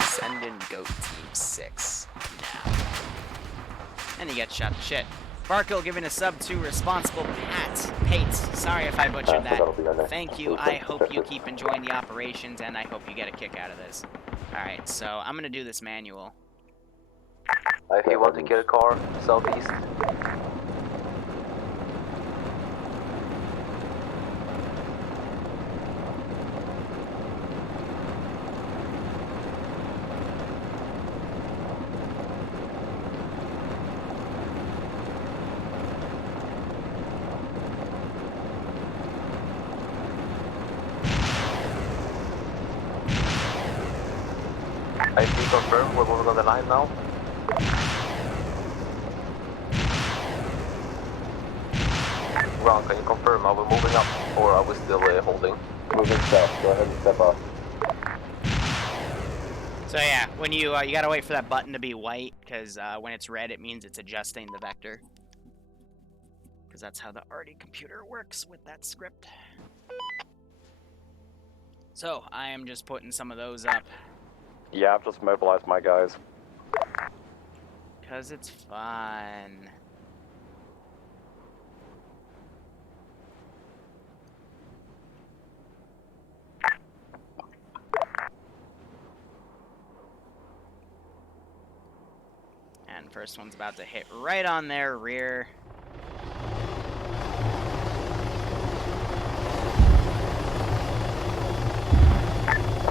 Send in Goat Team 6 now. And you get shot to shit. Barkle giving a sub to Responsible Pate. Sorry if I butchered that. that'll be our next Thank you. I hope you keep enjoying the operations, and I hope you get a kick out of this. Alright, so I'm gonna do this manual. If you want to kill a car, southeast. I see confirmed, we're moving on the line now. Ron, can you confirm, are we moving up or are we still holding? Moving south, go ahead and step off. So yeah, when you gotta wait for that button to be white, because when it's red, it means it's adjusting the vector. Because that's how the ARTI computer works with that script. So I am just putting some of those up. Yeah, I've just mobilized my guys. Because it's fun. And first one's about to hit right on their rear.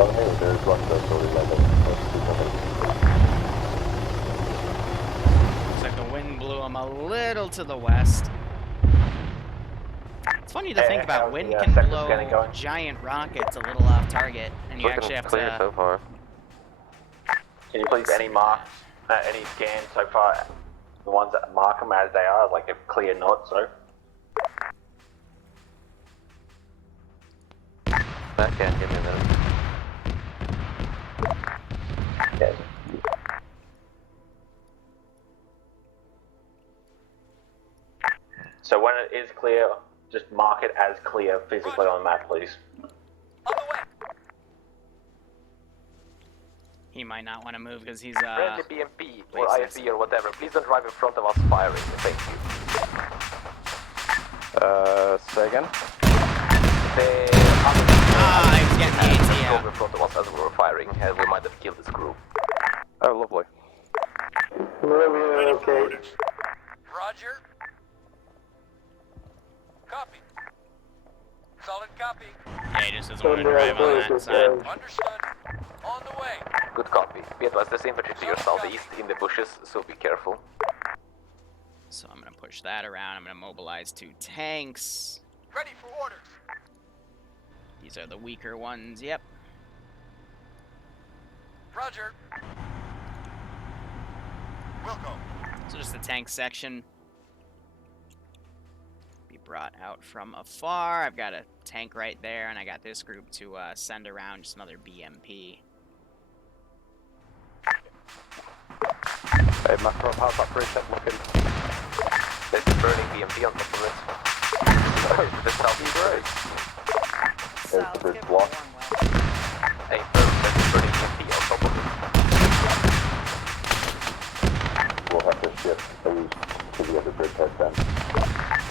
Oh, hey, there's one that's already landing. Looks like the wind blew them a little to the west. It's funny to think about. Wind can blow giant rockets a little off target, and you actually have clear to. so far. Can you please any mark, any scan so far? The ones that mark them as they are, like a clear knot, so. That can't give me a minute. Yes. So when it is clear, just mark it as clear physically on the map, please. He might not want to move because he's Friendly BMP or IFB or whatever, please don't drive in front of us firing. Thank you. Say again? he's getting the AT in front of us as we were firing, and we might have killed this crew. Oh, lovely. Okay. Roger. Copy. Solid copy. Yeah, he just doesn't want to drive on that side. Understood. On the way. Good copy. Be advised, there's infantry to your southeast in the bushes, so be careful. So I'm going to push that around. I'm going to mobilize 2 tanks. Ready for orders. These are the weaker ones, yep. Roger. Welcome. So just the tank section. Be brought out from afar. I've got a tank right there, and I got this group to send around just another BMP. Hey, Macro, how's that bridge head looking? There's a burning BMP on top of it. The southeast bridge. There's the bridge block. Hey, there's a burning BMP on top of it. We'll have to shift to the other bridge head then.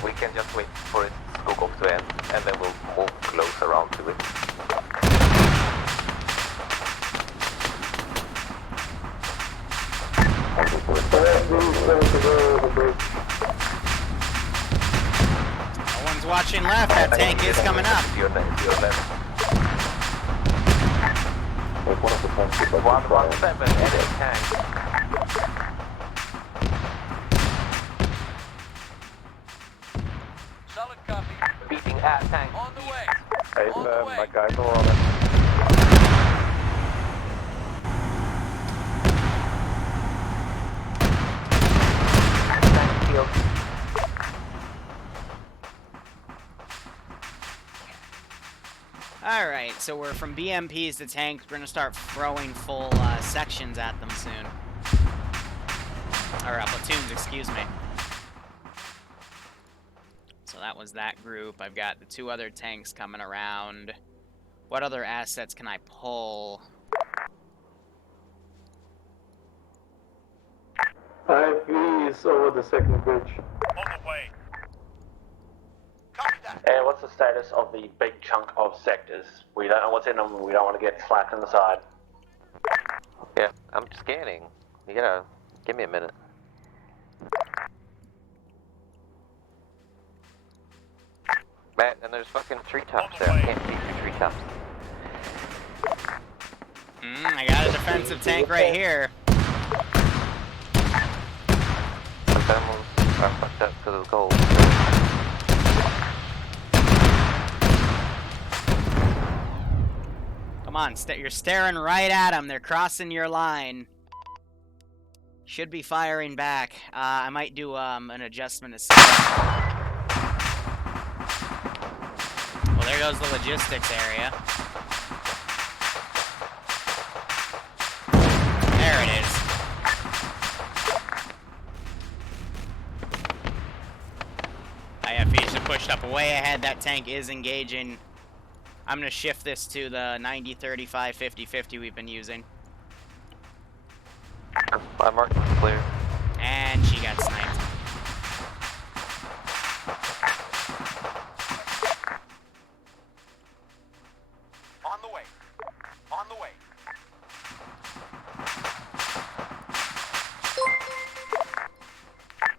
We can just wait for it to go up to end, and then we'll move close around to it. No one's watching left. That tank is coming up. To your left. If one of the tanks would like One, to try 1-7, enemy tank. Solid copy. Beating at tank. On the way. Hey, On the way. my guys are on it. Tank field. Alright, so we're from BMPs to tanks. We're gonna start throwing full sections at them soon. Or platoons, excuse me. So that was that group. I've got the 2 other tanks coming around. What other assets can I pull? IFV is over the second bridge. On the way. Copy that. And what's the status of the big chunk of sectors? We don't know what's in them, we don't want to get slapped in the side. Yeah, I'm scanning. You gotta give me a minute. Matt, and there's fucking treetops there. I can't see through treetops. I got a defensive tank right here. Some thermals are fucked up because of the cold. Come on, you're staring right at them. They're crossing your line. Should be firing back. I might do an adjustment to scale. Well, there goes the logistics area. There it is. IFV should have pushed up way ahead. That tank is engaging. I'm going to shift this to the 90-35, 50-50 we've been using. My mark is clear. And she got sniped. On the way. On the way.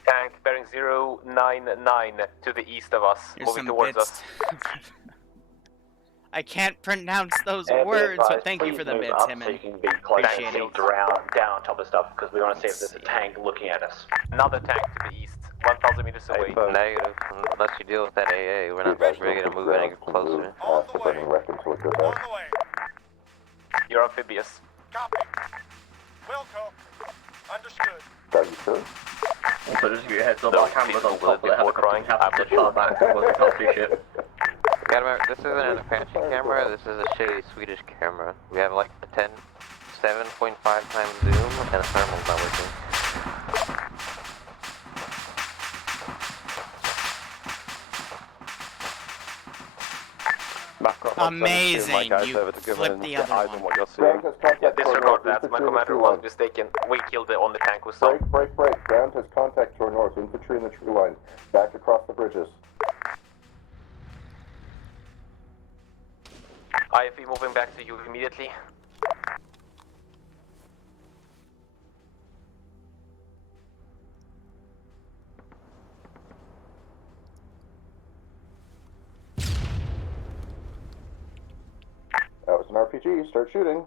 Tank bearing 099 to the east of us, Here's moving some towards bits. us. I can't pronounce those And be words, advised, but thank you please for the move bits, up Timon. so you can be close Appreciate and it. shield around, down on top of stuff, because we want to see if there's a tank looking at us. Another tank to the east, 1,000 meters away. Negative. Unless you deal with that AA, we're not really gonna move any closer. supporting wreck until it goes On out. the way. You're amphibious. Copy. Wilco. Understood. Are you sure? Also, just give you a heads up, No, our cameras on people top, but they have a crying. couple caps that far back, so we can't see shit. You gotta remember, this isn't an Apache camera, this is a shitty Swedish camera. We have like a 7.5 times zoom, and the thermal's not working. Amazing, you flipped the other one. What you're seeing. Yeah, disregard that, my commander was mistaken. We killed it on the tank with some. Break. Ground has contact to our north. Infantry in the tree line. Back across the bridges. IFE moving back to you immediately. That was an RPG. Start shooting.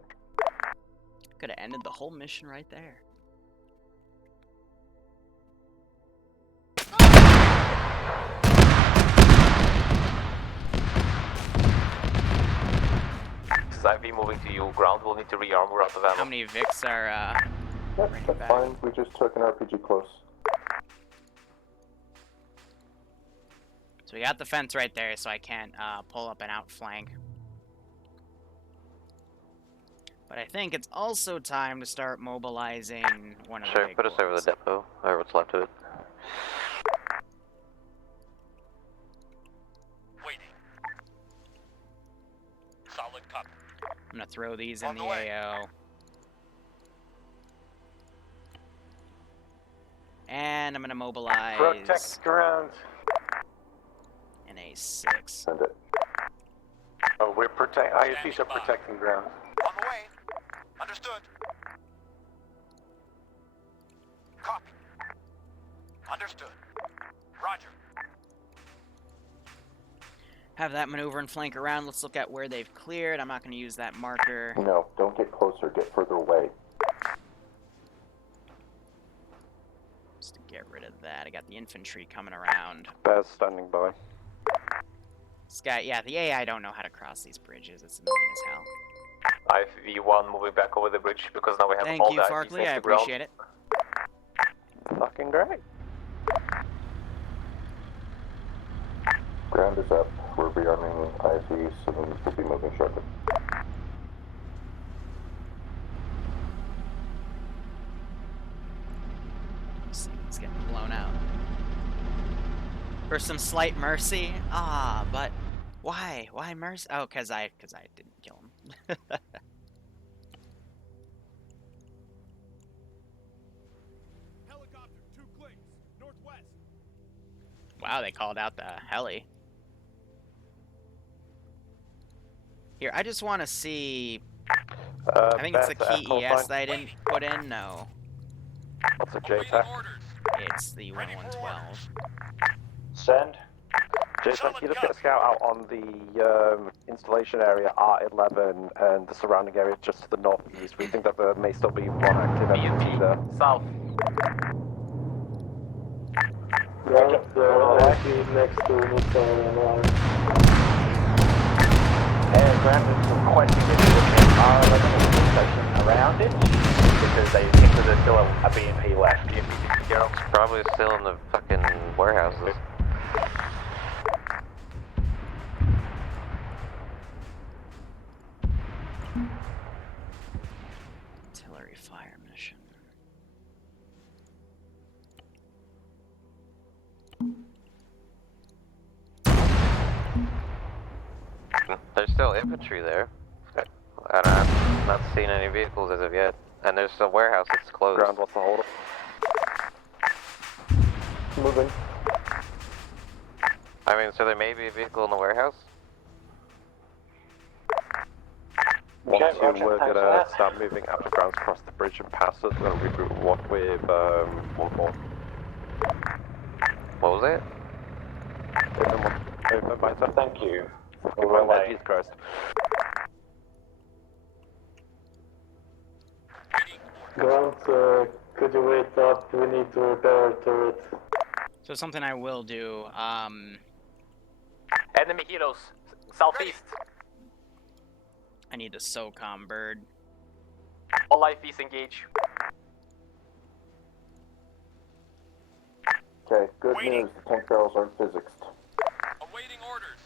Could have ended the whole mission right there. This is IFE moving to you. Ground will need to rearm. We're out of ammo. How many Vics are, That's back? fine. We just took an RPG close. So we got the fence right there, so I can't pull up an outflank. But I think it's also time to start mobilizing one of the Sure, big put us over boys. the depot, or what's left of it. Waiting. Solid copy. I'm gonna throw these On in the the way. AO. And I'm gonna mobilize Protect ground. an A6. Send it. Oh, we're IFEs are protecting ground. On the way. Understood. Copy. Understood. Roger. have that maneuver and flank around. Let's look at where they've cleared. I'm not going to use that marker. No, don't get closer. Get further away. Just to get rid of that. I got the infantry coming around. Bears standing by. This guy, yeah, the AI don't know how to cross these bridges. It's annoying as hell. IFV-1 moving back over the bridge because now we have Thank all you, the Farkley. I appreciate it. Fucking great. Ground is up. We're rearming IFVs and we'll be moving shortly. It's getting blown out. For some slight mercy? Ah, but why? Why mercy? Oh, cause I didn't kill him. Helicopter, 2 clicks, northwest. Wow, they called out the heli. Here, I just want to see. I think it's the key ES that I didn't put in. No. What's a JTAC? It's the 1112. Send. JTAC, you just get a scout out on the installation area R11 and the surrounding area just to the northeast. We think that there may still be one active MPT there. South. Next to Grant is requesting that you R11 around it because they think that there's still a BMP left. Gerald's probably still in the fucking warehouses. Artillery fire mission. There's still infantry there. And I'm not seeing any vehicles as of yet. And there's a warehouse that's closed. Ground, what's the hold up? Moving. I mean, so there may be a vehicle in the warehouse? We're gonna start moving out of grounds across the bridge and past us. We're gonna reboot one with 1-4. What was it? Thank you. Jesus Christ. Ground, could you wait up? We need to repair a turret. So something I will do. Enemy helos, southeast. I need the SOCOM bird. All IFVs engage. Okay, good news. The tank barrels aren't physicsed. Awaiting orders.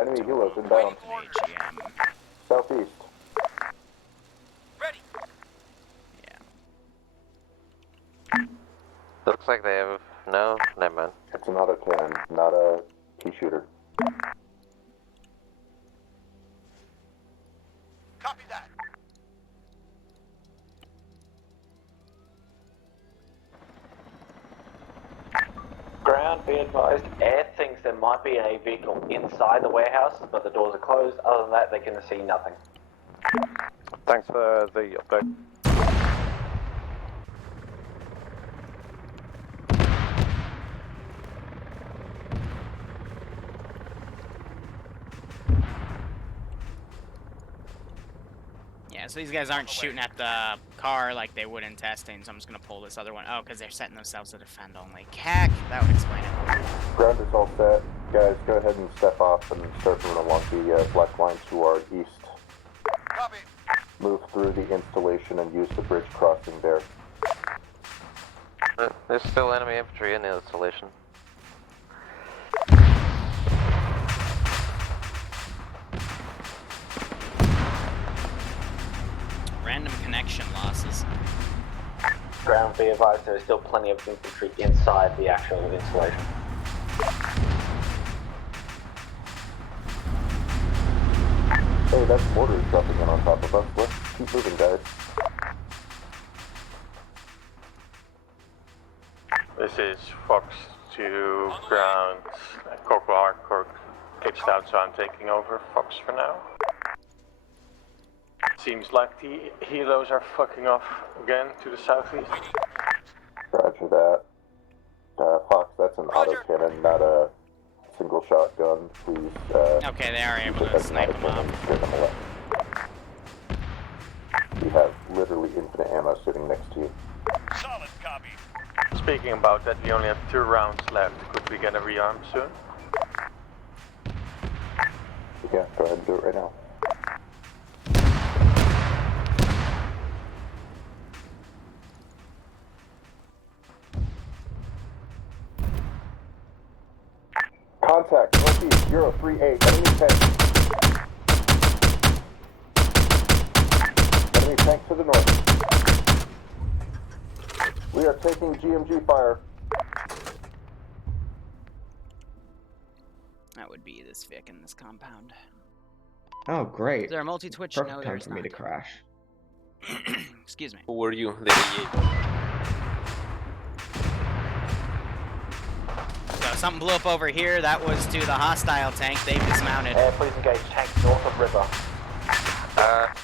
Enemy helos inbound. AGM. Southeast. Ready. Yeah. Looks like they have... No? Never mind. It's an autocannon, not a pea shooter. Copy that. Ground, be advised. Air thinks there might be a vehicle inside the warehouse, but the doors are closed. Other than that, they can see nothing. Thanks for the update. Yeah, so these guys aren't shooting at the car like they would in testing, so I'm just gonna pull this other one. Oh, because they're setting themselves to defend only. Cack! That would explain it. Ground is all set. Guys, go ahead and step off and start moving along the black line to our east. Copy. Move through the installation and use the bridge crossing there. There's still enemy infantry in the installation. Random connection losses. Ground, be advised, there is still plenty of infantry inside the actual installation. Hey, that's mortars dropping in on top of us. Let's keep moving, guys. This is Fox to ground. Corporal Harcourt kicked out, so I'm taking over Fox for now. Seems like the helos are fucking off again to the southeast. Roger that. Fox, that's an autocannon, not a single shotgun, please. Okay, they are able to snipe them off. We have literally infinite ammo sitting next to you. Solid copy. Speaking about that, we only have 2 rounds left. Could we get a rearm soon? Yeah, go ahead and do it right now. Contact, northeast, 038, enemy tank. Enemy tank to the north. We are taking GMG fire. That would be this Vic in this compound. Oh, great. Is there a multi-twitch? Perfect No, time there's for me to not. crash. Excuse me. Who were you? So something blew up over here. That was to the hostile tank. They've dismounted. Please engage tank north of river.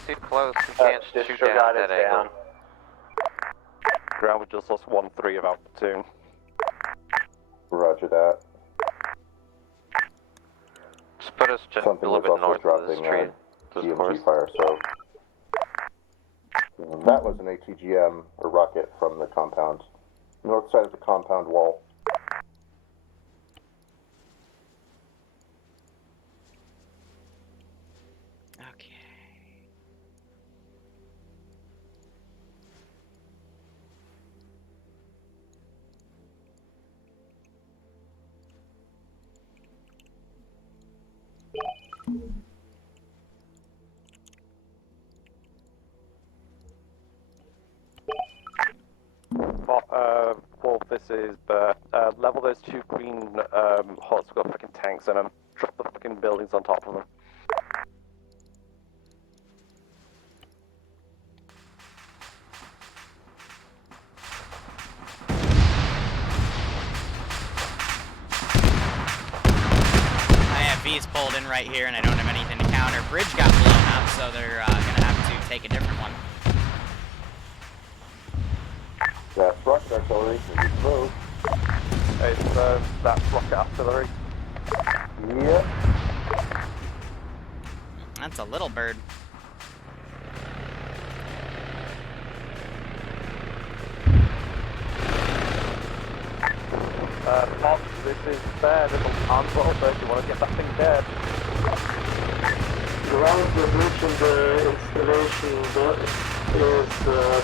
Too close. We can't shoot down at that angle. Ground, we just lost 1-3 of our platoon. Roger that. Just put us just Something a little was bit north also of this dropping tree. GMG fire, so that was an ATGM, or rocket, from the compound. North side of the compound wall. Okay. Wolf, this is level those 2 green hot squad fucking tanks and drop the fucking buildings on top of them. I have V's pulled in right here, and I don't have anything to counter. Bridge got blown up, so they're gonna have to take a different one. That's rocket artillery, move. It's that's rocket artillery. Yep. That's a little bird. Fox, this is their little armor, so if you want to get that thing dead. Ground, the bridge and the installation is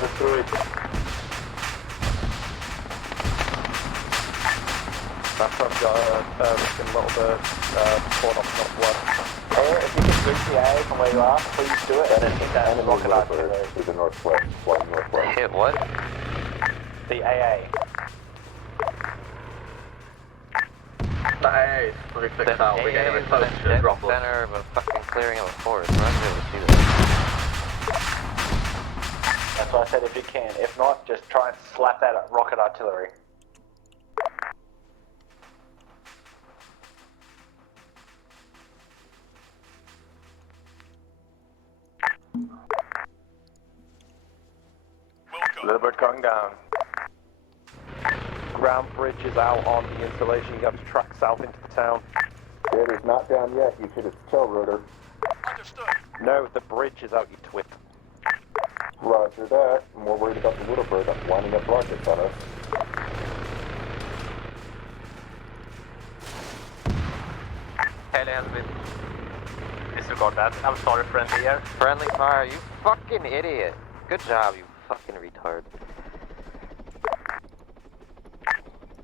destroyed. That's why I've got a little bit torn off top left. If you can reach the AA from where you are, please do it. And then hit that rocket artillery. To the northwest, flying northwest. Hit what? The AA. The AA is pretty fixed out. We're getting close to the drop off. Center of a fucking clearing of a forest. We're not gonna be able to see this. That's why I said if you can. If not, just try and slap that rocket artillery. A little bit going down. Ground bridge is out on the installation. You have to track south into the town. It is not down yet. You've hit its tail rotor. Understood. No, the bridge is out, you twit. Roger that. I'm more worried about the little bird that's lining up rockets on us. Heli has been Disregard that. I'm sorry, friendly here. friendly fire. You fucking idiot. Good job, you fucking retard.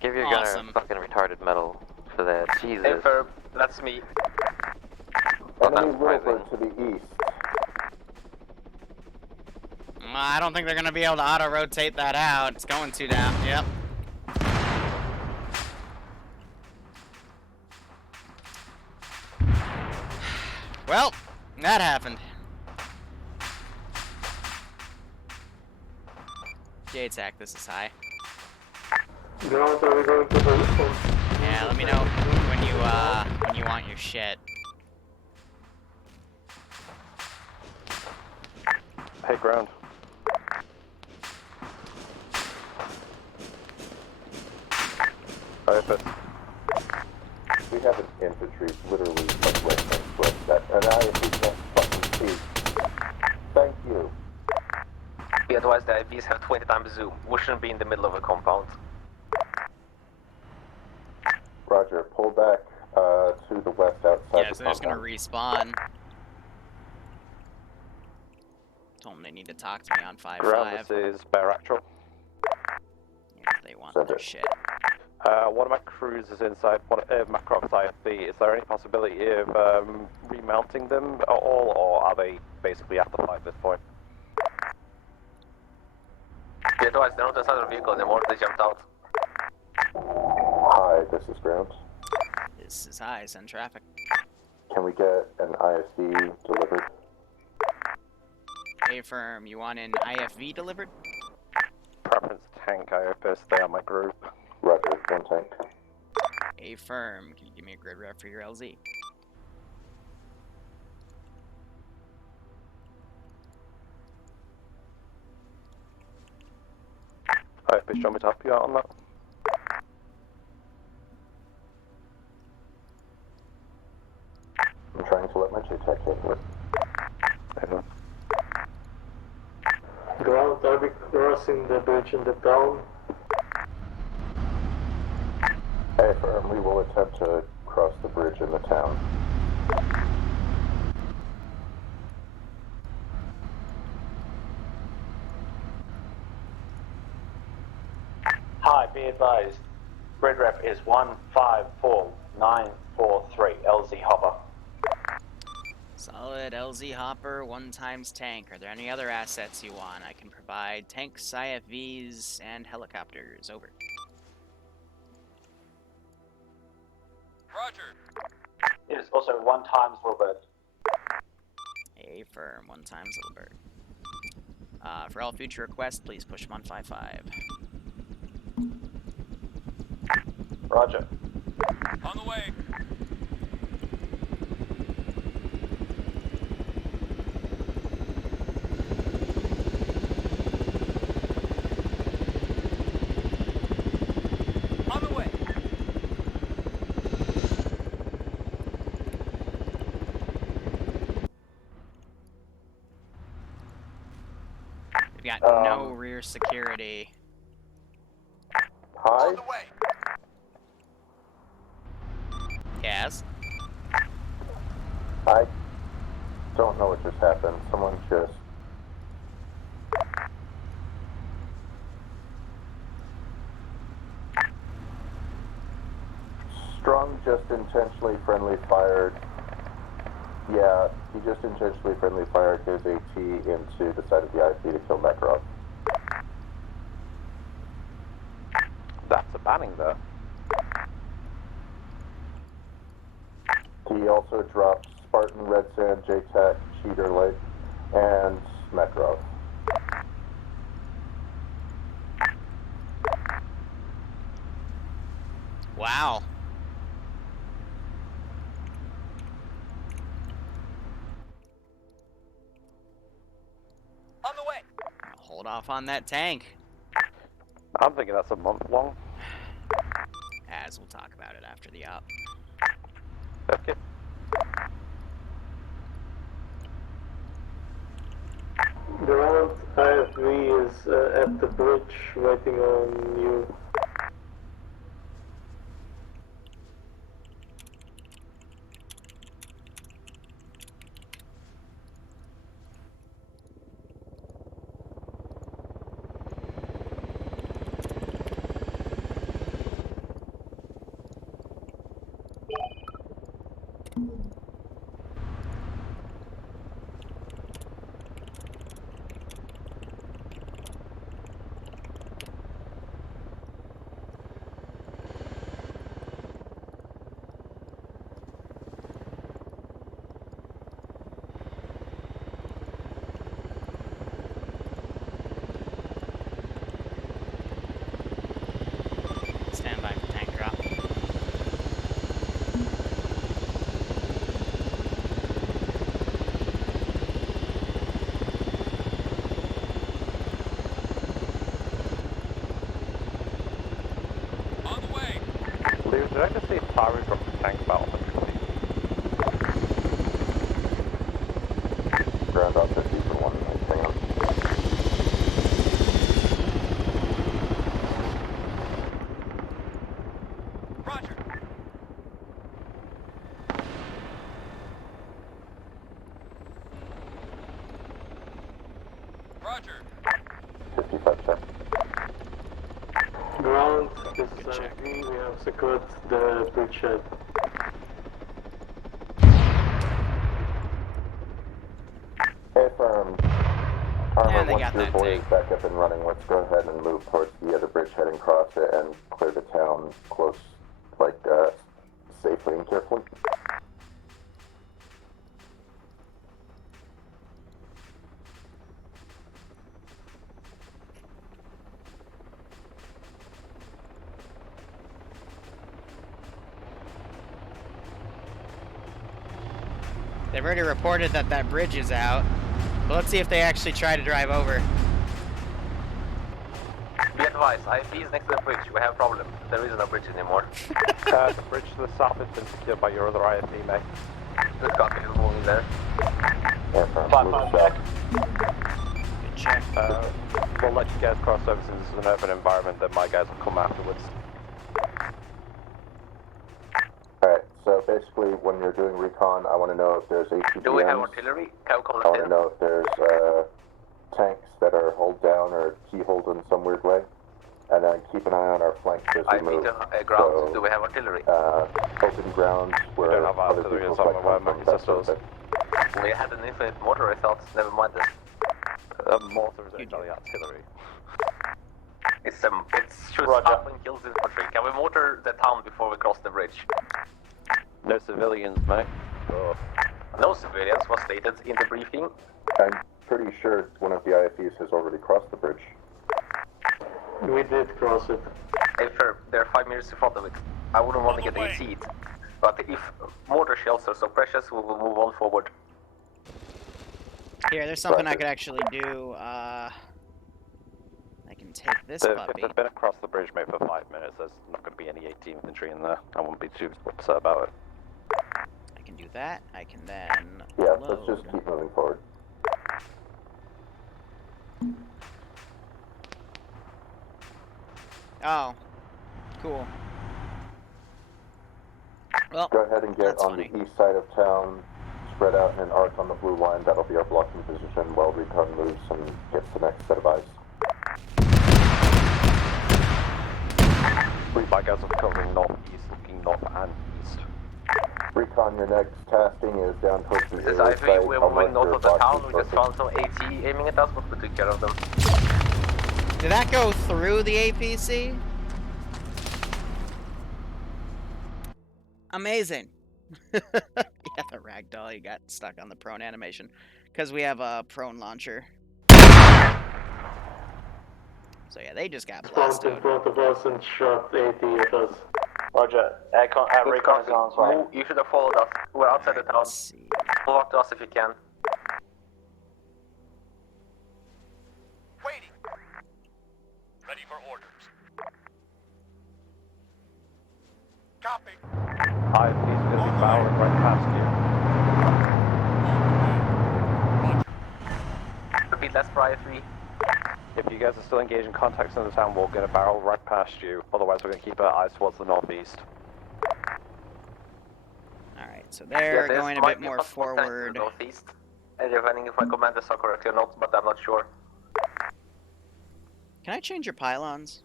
Give your Awesome. gunner fucking retarded medal for that. Jesus. Hey, Ferb, that's me. Well, Enemy not little surprising. bird to the east. I don't think they're gonna be able to auto-rotate that out. It's going too down. Yep. Well, that happened. J-Tac, this is high. Ground, are we going to the Yeah, let me know when you want your shit. Hey, ground. Open. we have an infantry literally like right next to us that an IFV can't fucking see. Thank you. Be advised the IVs have 20 times zoom. We shouldn't be in the middle of a compound. Roger, pull back to the west outside Yeah, the so they're just gonna compound. respawn. Told them they need to talk to me on 5-5. Ground, this is Bear Actual. If they want their shit. One of my crews is inside one of Macroft's IFB. Is there any possibility of remounting them at all, or are they basically at the fight at this point? Be advised, they're not inside the vehicle anymore, they jumped out. Hi, this is Ground. This is high, send traffic. Can we get an IFV delivered? Hey firm, you want an IFV delivered? Preference tank IFS, they are my group. Roger, one tank. Hey firm, can you give me a grid ref for your LZ? IFB, show me to help you out on that. I'm trying to let my JTAC handle it. Ground, are we crossing the bridge in the town? Hey firm, we will attempt to cross the bridge in the town. Hi, be advised. Grid rep is 154943, LZ Hopper. Solid LZ Hopper, 1 times tank. Are there any other assets you want? I can provide tanks, IFVs, and helicopters. Over. Roger. It is also 1 times Wilbert. A firm, 1 times Little Bird. For all future requests, please push them on 5-5. Roger. On the way. On the way. We've got no rear security. Hi? On the way. Yes? I don't know what just happened. Someone just... Strong just intentionally friendly fired. Yeah, he just intentionally friendly fired his AT into the side of the IP to kill Makarov. That's a banning there. He also dropped Spartan, Red Sand, JTAC, Cheater Lake, and Makarov. Wow. On the way. Hold off on that tank. I'm thinking that's a month long. As we'll talk about it after the op. Okay. Ground, IFV is at the bridge waiting on you. did I just see Taru drop the tank about 100 feet? Ground out 50 for one. Hang on. Roger. Roger. 55 check. Ground, this is MV, we have secured the bridgehead. Hey, firm. Armor, they once got your that boy tank. is back up and running, let's go ahead and move towards the other bridgehead and cross it and clear the town close, like, safely and carefully. They've already reported that that bridge is out. But let's see if they actually try to drive over. Be advised, IFB is next to the bridge. We have a problem. There is no bridge anymore. The bridge to the south has been secured by your other IFB, mate. Good copy, we're moving there. Yeah, firm. Move check. Good check. We'll let you guys cross over since this is an urban environment, then my guys will come afterwards. Alright, so basically when you're doing recon, I want to know if there's ATVMs. Do we have artillery? Can we call I want it to in? know if there's tanks that are hold down or keyholed in some weird way. And then keep an eye on our flanks as we IFB move. to ground. So, Do we have artillery? open grounds where don't have other artillery, people's it's on like my come from, that sort of thing. We had an infinite mortar, I thought. Never mind that. Mortar is actually artillery. It shoots Roger. up and kills infantry. Can we mortar the town before we cross the bridge? No civilians, mate. Oh. No civilians was stated in the briefing. I'm pretty sure one of the IFEs has already crossed the bridge. We did cross it. There are 5 meters in front of it. I wouldn't want to get AC it. But if mortar shells are so precious, we will move on forward. Here, there's something I could actually do. I can take this If puppy. they've been across the bridge, mate, for 5 minutes, there's not going to be any 18 infantry in there. I won't be too upset about it. I can do that. I can then Yeah, load. let's just keep moving forward. Oh, cool. Well, Go ahead and get that's on funny. the east side of town, spread out in an arc on the blue line. That'll be our blocking position while recon moves and gets the next set of eyes. My guys are covering northeast, looking north and east. Recon, your next tasking is down towards the This area IFB, site. we're I'll moving mark north your of the boxes town. We just shortly. found some AT aiming at us, but we took care of them. Did that go through the APC? Amazing. Yeah, the ragdoll, you got stuck on the prone animation. Because we have a prone launcher. So yeah, they just got Spawned blasted. in front of us and shot 80 at us. Roger. Recon is on its way. You should have followed us. We're outside the town. Let's see. Move up to us if you can. Waiting. Ready for orders. Copy. IFB's going to be barreling right past you. Repeat, less for IFB. If you guys are still engaging contacts in the town, we're going to barrel right past you. Otherwise, we're going to keep our eyes towards the northeast. Alright, so they're there's going a might bit be more hot contact in the forward. northeast. And depending if my commanders are correctly or not, but I'm not sure. Can I change your pylons?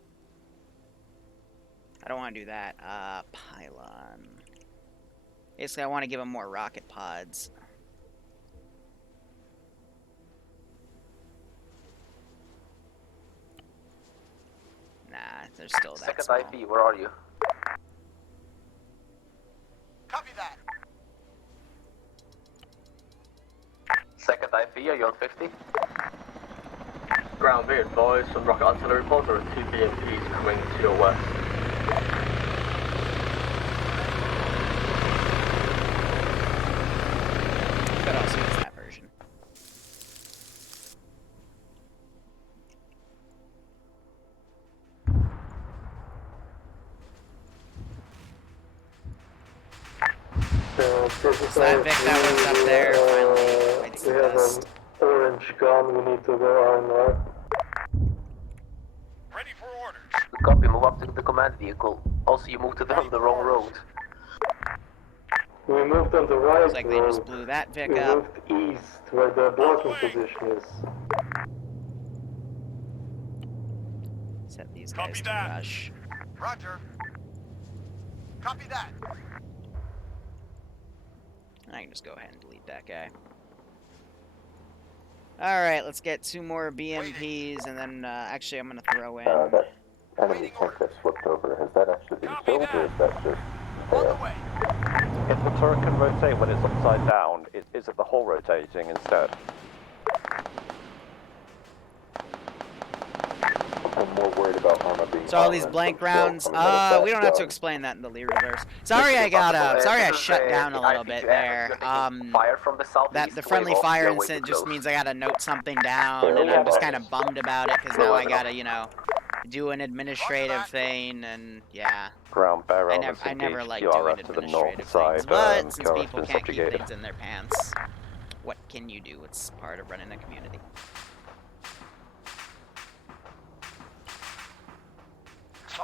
I don't want to do that. Pylon. Basically, I want to give them more rocket pods. Nah, they're still that Second small. IP, where are you? Copy that. Second IP, are you on 50? Ground, be advised, some rocket artillery pods or 2 BMPs coming to your west. Could also use that version. This is that Vic that was up there finally bites we the have dust. an orange gun, we need to go R&R. Ready for orders. Copy, move up to the command vehicle. Also, you moved on the wrong road. We moved on the right Looks like they road. just blew that Vic We up. moved east, where the blocking position is. Set these guys to rush. Roger. Copy that. I can just go ahead and delete that guy. Alright, let's get 2 more BMPs, and then, actually, I'm gonna throw in... that enemy tank that flipped over, has that actually been killed, or is that just there? If the turret can rotate when it's upside down, is it the hull rotating instead? I'm more worried about armor being So all these blank rounds, we don't have to explain that in the Liru verse. Sorry I shut down a little bit there. The friendly fire incident just means I gotta note something down, and I'm just kind of bummed about it, because now I gotta, you know, do an administrative thing, and yeah. Ground bear I never like doing administrative things, but since people can't keep things in their pants, what can you do? It's part of running a community.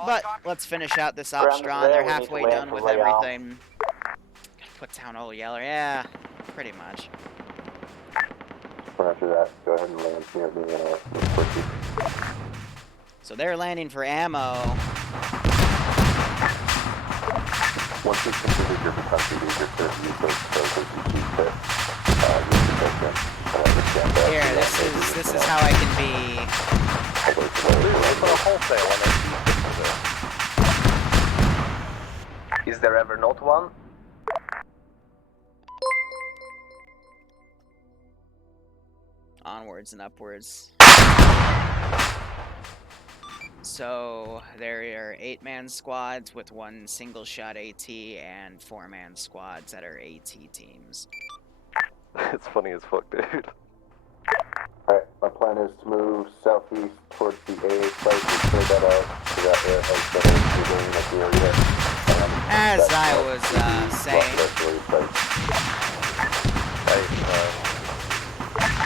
But let's finish out this op strong. They're halfway done with everything. Gotta put down old Yeller. Yeah, pretty much. After that, go ahead and land near me and So they're landing for ammo. once you've completed your defensive use your those as you see fit. Here, this is how I can be. Is there ever not one? Onwards and upwards. So there are 8-man squads with 1 single shot AT and 4-man squads that are AT teams. It's funny as fuck, dude. Alright, my plan is to move southeast towards the AA site and clear that out to that airhead that is within the area. As I was saying.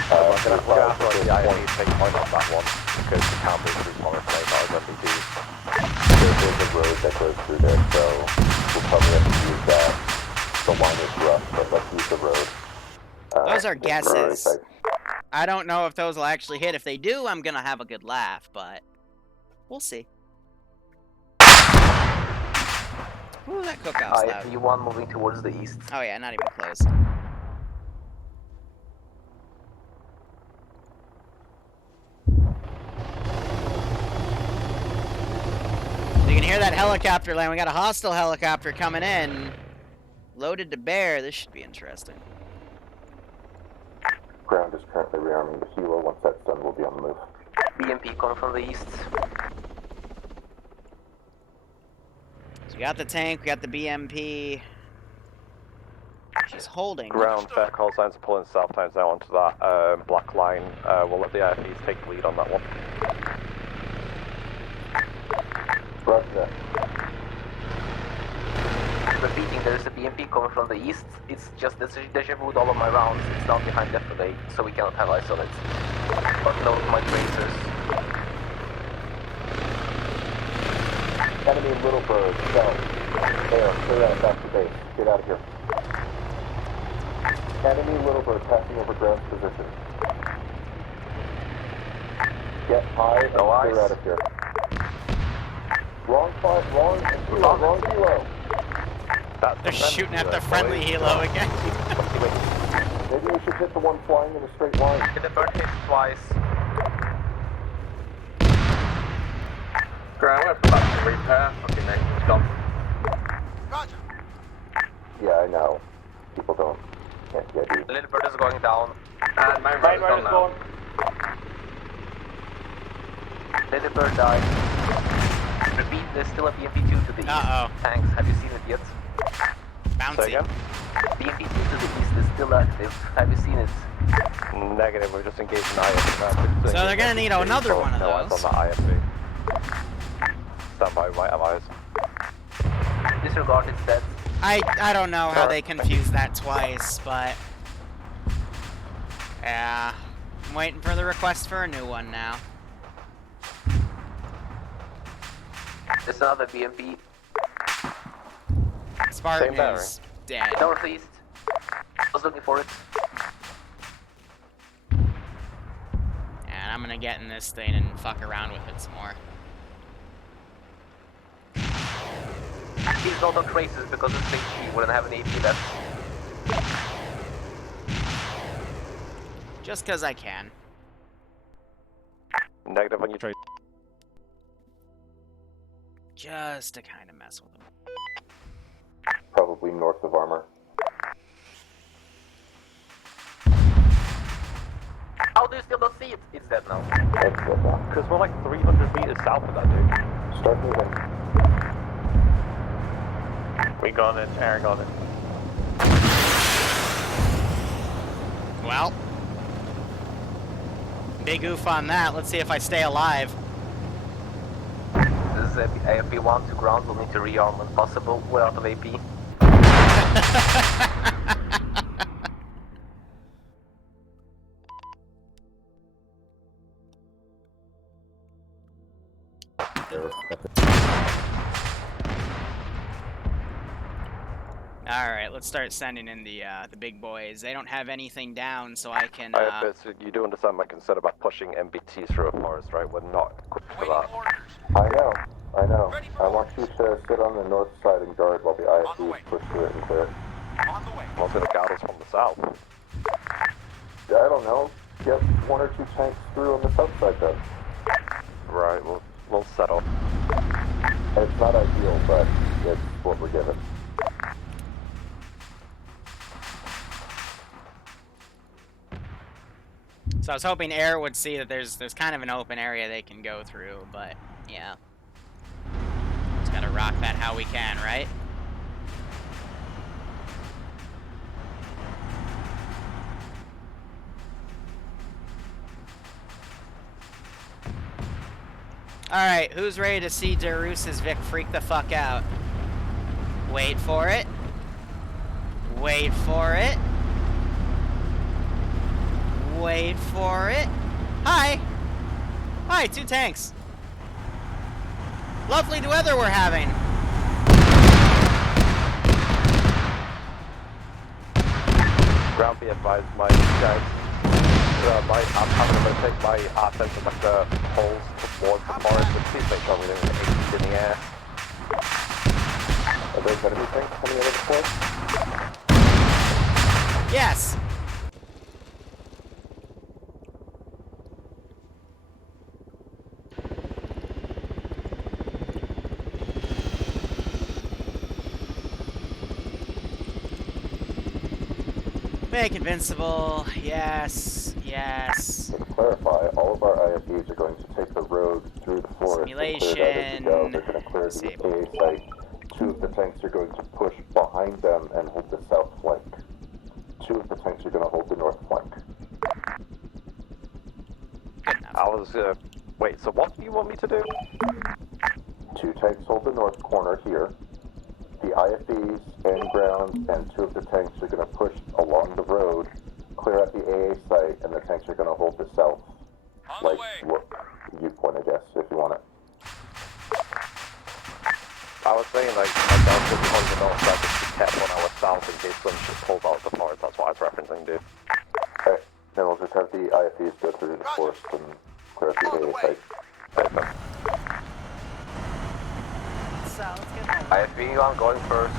I'm gonna have to go after the IME to take point on that one, because the cowboys are smaller than MVPs. There's a road that goes through there, so we'll probably have to use that. The line is rough, but let's use the road. Those are guesses. I don't know if those will actually hit. If they do, I'm gonna have a good laugh, but we'll see. Ooh, that cookout's loud. IFV-1 moving towards the east. Oh yeah, not even close. You can hear that helicopter land. We got a hostile helicopter coming in. Loaded to bear. This should be interesting. Ground is currently rearming the helo. Once that's done, we'll be on the move. BMP coming from the east. So we got the tank, we got the BMP. She's holding. Ground, fair call signs are pulling south times now onto that black line. We'll let the IFVs take the lead on that one. Roger that. Repeating, there's a BMP coming from the east. It's just deja vu with all of my rounds. It's not behind detonate, so we cannot have eyes on it. But note my tracers. Enemy Little Bird, south. There, clear out, back to base. Get out of here. Enemy Little Bird passing over ground position. Get high and clear out of here. Wrong spot, wrong helo. They're shooting at the friendly helo again. Maybe we should hit the one flying in a straight line. Hit the bird hit twice. Ground, I'm about to repair. Okay, next, it's gone. Roger. Yeah, I know. People can't get you. The little bird is going down. And my right is gone. Little bird died. Repeat, there's still a BMP-2 to the east. Thanks, have you seen it yet? Bouncy. BMP-2 to the east is still active. Have you seen it? Negative, we're just engaged in IFV. So they're gonna need another one of those. On the IFV. Stand by, we might have eyes. Disregard, it's dead. I don't know how they confused that twice, but yeah, I'm waiting for the request for a new one now. There's another BMP. Spartan is dead. Northeast. I was looking for it. And I'm gonna get in this thing and fuck around with it some more. He's not on traces because it's HP, wouldn't have an AP left. Just cause I can. Negative on your trace. Just to kind of mess with him. Probably north of armor. How do you still not see it? It's dead now. Because we're like 300 meters south of that dude. Start moving. We got it, air got it. Well, big oof on that. Let's see if I stay alive. This is AFP1 to ground. We'll need to rearm when possible. We're out of AP. Alright, let's start sending in the big boys. They don't have anything down, so I can, So you do understand my concern about pushing MBTs through a forest, right? We're not equipped for that. I know. I want you to sit on the north side and guard while the IFVs push through it and clear it. I'm also going to guard us from the south. I don't know. Get 1 or 2 tanks through on the south side then. Right, we'll settle. It's not ideal, but it's what we're given. So I was hoping Air would see that there's kind of an open area they can go through, but yeah. Just gotta rock that how we can, right? Alright, who's ready to see Darus's Vic freak the fuck out? Wait for it. Wait for it. Wait for it. Hi! Hi, 2 tanks. Lovely weather we're having. Ground be advised, my guys. I'm going to take my offense and like the holes towards the forest, but please make sure we're doing 8 in the air. Are those enemy tanks coming out of the forest? Yes. Make invincible. Yes. Yes. To clarify, all of our IFVs are going to take the road through the forest. Simulation. They're going to clear the AA site. 2 of the tanks are going to push behind them and hold the south flank. 2 of the tanks are going to hold the north flank. Wait, so what do you want me to do? 2 tanks hold the north corner here. The IFVs and ground and 2 of the tanks are going to push along the road, clear out the AA site, and the tanks are going to hold the south. Like, viewpoint, I guess, if you want it. I was saying, like, my dog would be holding the north side, just be careful on our south in case some shit pulls out of the forest. That's what I was referencing, dude. Okay, then we'll just have the IFVs go through the forest and clear out the AA site. Perfect. IFV, I'm going first.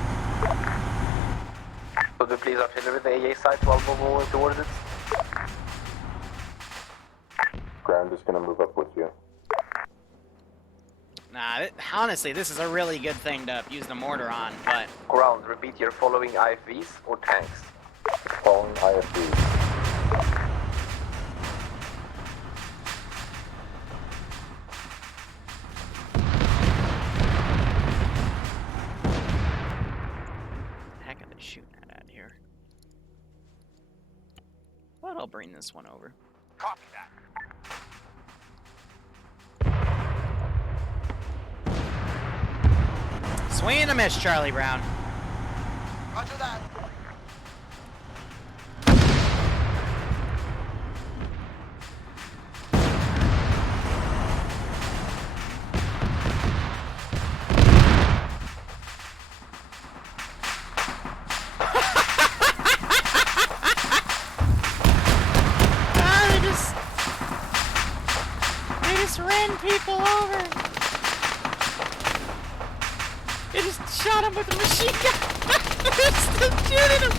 Could you please artillery the AA site while we're moving towards it? Ground is going to move up with you. Nah, honestly, this is a really good thing to use the mortar on, but... Ground, repeat, you're following IFVs or tanks? Following IFVs. Heck are they shooting at here? But I'll bring this one over. Copy that. Swing and a miss, Charlie Brown. Roger that. They just ran people over. They just shot him with a machine gun. They're still shooting him.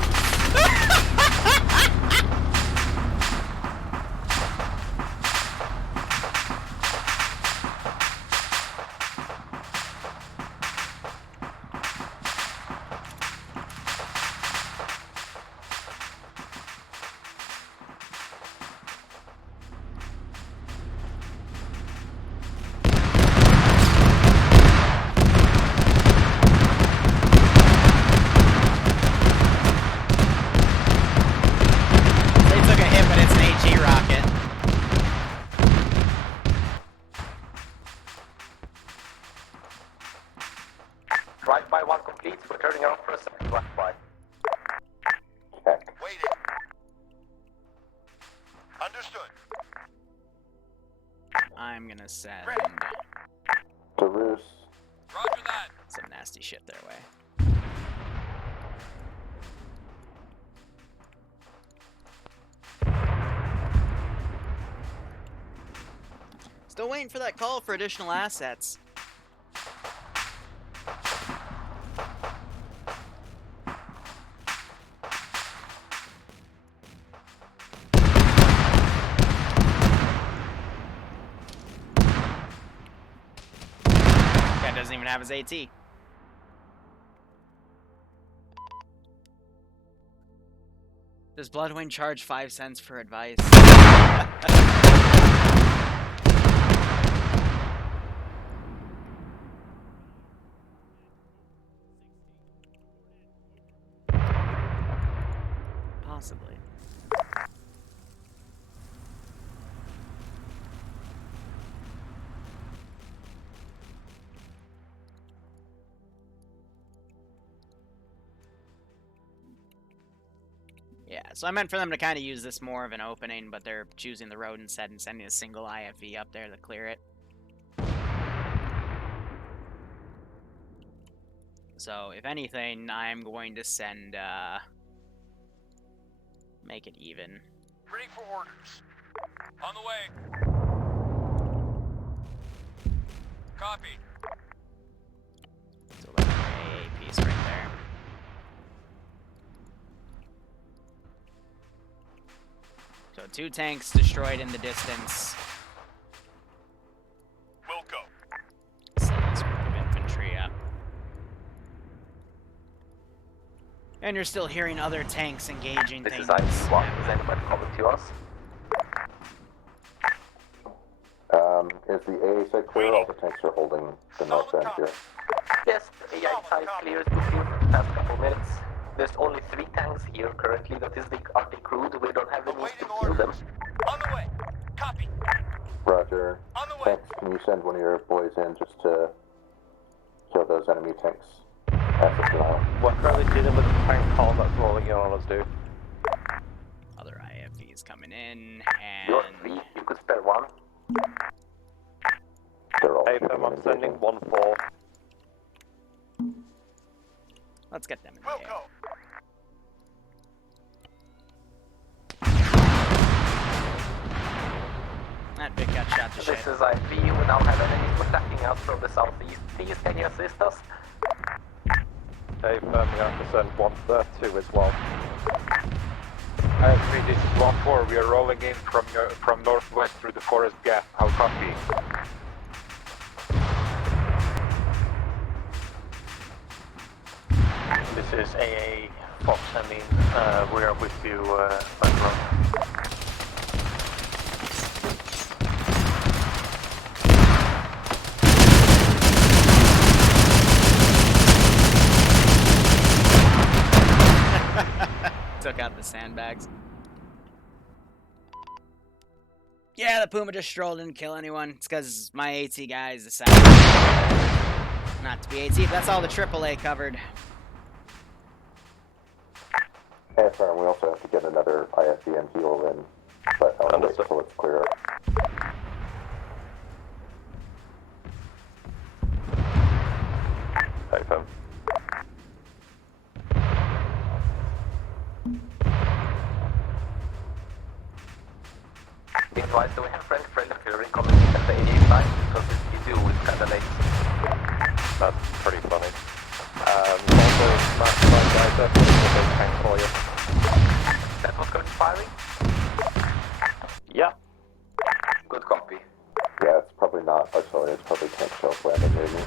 Drive-by one complete, we're turning around for a second drive-by. Check. Waiting. Understood. I'm gonna send Darus. Roger that. some nasty shit their way. Still waiting for that call for additional assets. Guy doesn't even have his AT. Does Bloodwind charge 5 cents for advice? Possibly. Yeah, so I meant for them to kind of use this more of an opening, but they're choosing the road instead and sending a single IFV up there to clear it. So, if anything, I'm going to send, make it even. Ready for orders. On the way. Copy. So that's an AA piece right there. So 2 tanks destroyed in the distance. We'll go. Send this group of infantry up. And you're still hearing other tanks engaging This things. is IC1. Is anybody coming to us? Is the AA site clear? All the tanks are holding the north end here. Yes, the AI side clears the field for the past couple minutes. There's only 3 tanks here currently that are decrewed. We don't have the means to kill them. On the way. Copy. Roger. On the way. Tanks, can you send one of your boys in just to kill those enemy tanks? We're currently dealing with the tank column that's rolling in on us, dude. Other IFVs coming in, You're and 3, you could spare 1. Hey, Fem, I'm sending 1-4. let's get them in We'll the go. That big got shot to shit. This is IFV. We now have enemies attacking us from the southeast. Please, can you assist us? Hey, Fem, you have to send 1-2 as well. IFV, this is 1-4. We are rolling in from northwest through the forest gap. How copy? This is AA Fox, I mean, we are with you, back row. Took out the sandbags. Yeah, the Puma just strolled in and kill anyone. It's because my AT guys decided not to be AT. That's all the AAA covered. Affirm, we also have to get another IFB and heal in, but I'll wait until it's clear up. Affirm. Be advised that we have friend artillery coming at the 88 line, because this P2 is kinda late. That's pretty funny. Also, Matt, guys, that's a big tank for you. That was going firing? Yeah. Good copy. Yeah, it's probably not artillery, it's probably tank shells landing near me.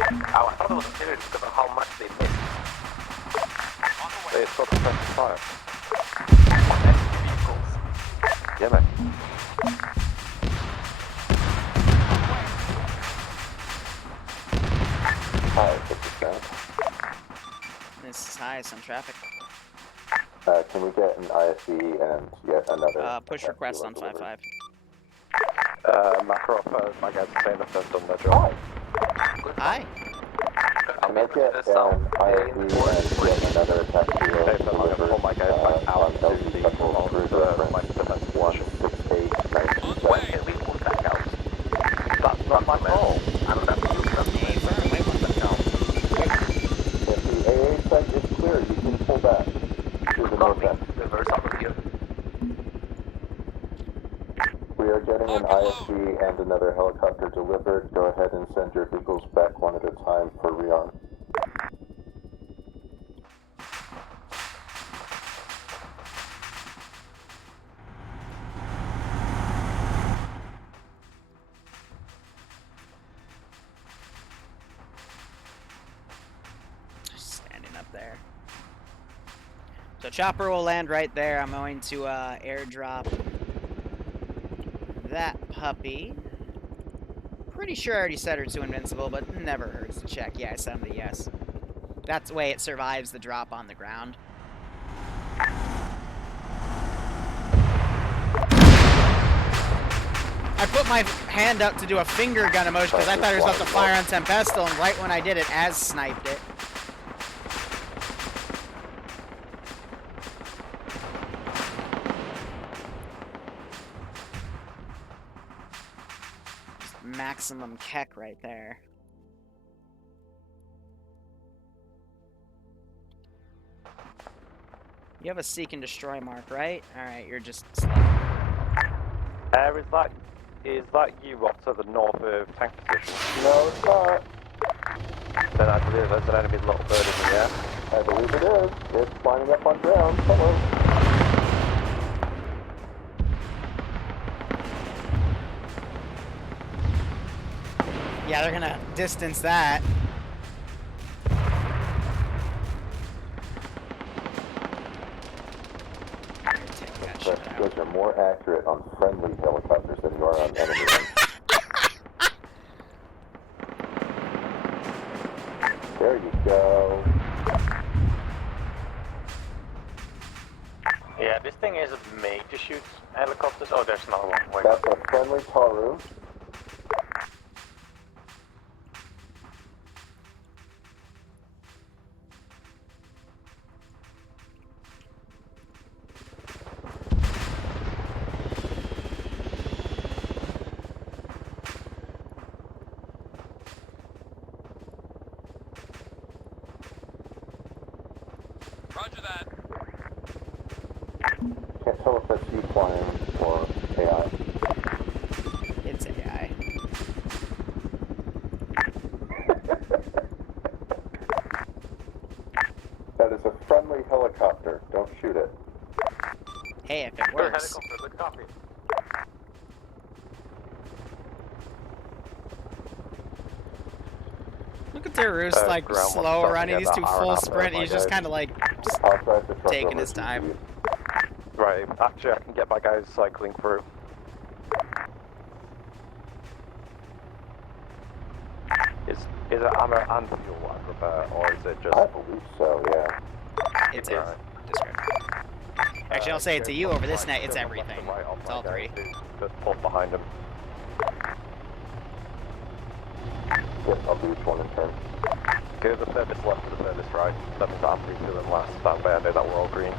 Oh, I thought it was artillery because of how much they missed. It's got suppressive fire. On enemy vehicles. Yeah, man. High, 50%. This is highest on traffic. Can we get an IFB and yet another? Push request on 5-5. Makarov, my guys are saying that they've done their job. Hi. Can I get an IFB and yet another attack hero delivered all my guys back out on LZ Special Cruiser reference 16897? That's not my fault. If the AA site is clear, you can pull back to the north end. We are getting an IFB and another helicopter delivered. Go ahead and send your vehicles back one at a time for rearm. Standing up there. So chopper will land right there. I'm going to airdrop that puppy. Pretty sure I already set her to invincible, but never hurts to check. Yeah, I set him to yes. That's the way it survives the drop on the ground. I put my hand up to do a finger gun emotion because I thought he was about to fire on Tempestal, and right when I did it, Az sniped it. Just maximum keck right there. You have a seek and destroy mark, right? Alright, you're just slow. Is that you off to the north of tank position? No, it's not. Then I believe there's an enemy little bird in the air. I believe it is. It's lining up on ground. Hello. Yeah, they're gonna distance that. You guys are more accurate on friendly helicopters than you are on enemy ones. There you go. Yeah, this thing isn't made to shoot helicopters. Oh, there's another one. Wait. That's a friendly Taru. Roger that. Can't tell if that's you flying or AI. It's AI. That is a friendly helicopter. Don't shoot it. Hey, if it works. Helicopter, good copy. Look at Terrorist, like, slow running. These two full sprint. He's just kind of like just taking his time. Right, actually I can get my guys cycling through. Is it ammo and fuel I prepare, or is it just... I believe so, yeah. It's it. Actually, I'll say it to you over this net. It's everything. It's all three. Just pull behind him. Yep, I'll do each one in turn. Go the furthest left to the furthest right. That means I'm doing last. That way I know that we're all green.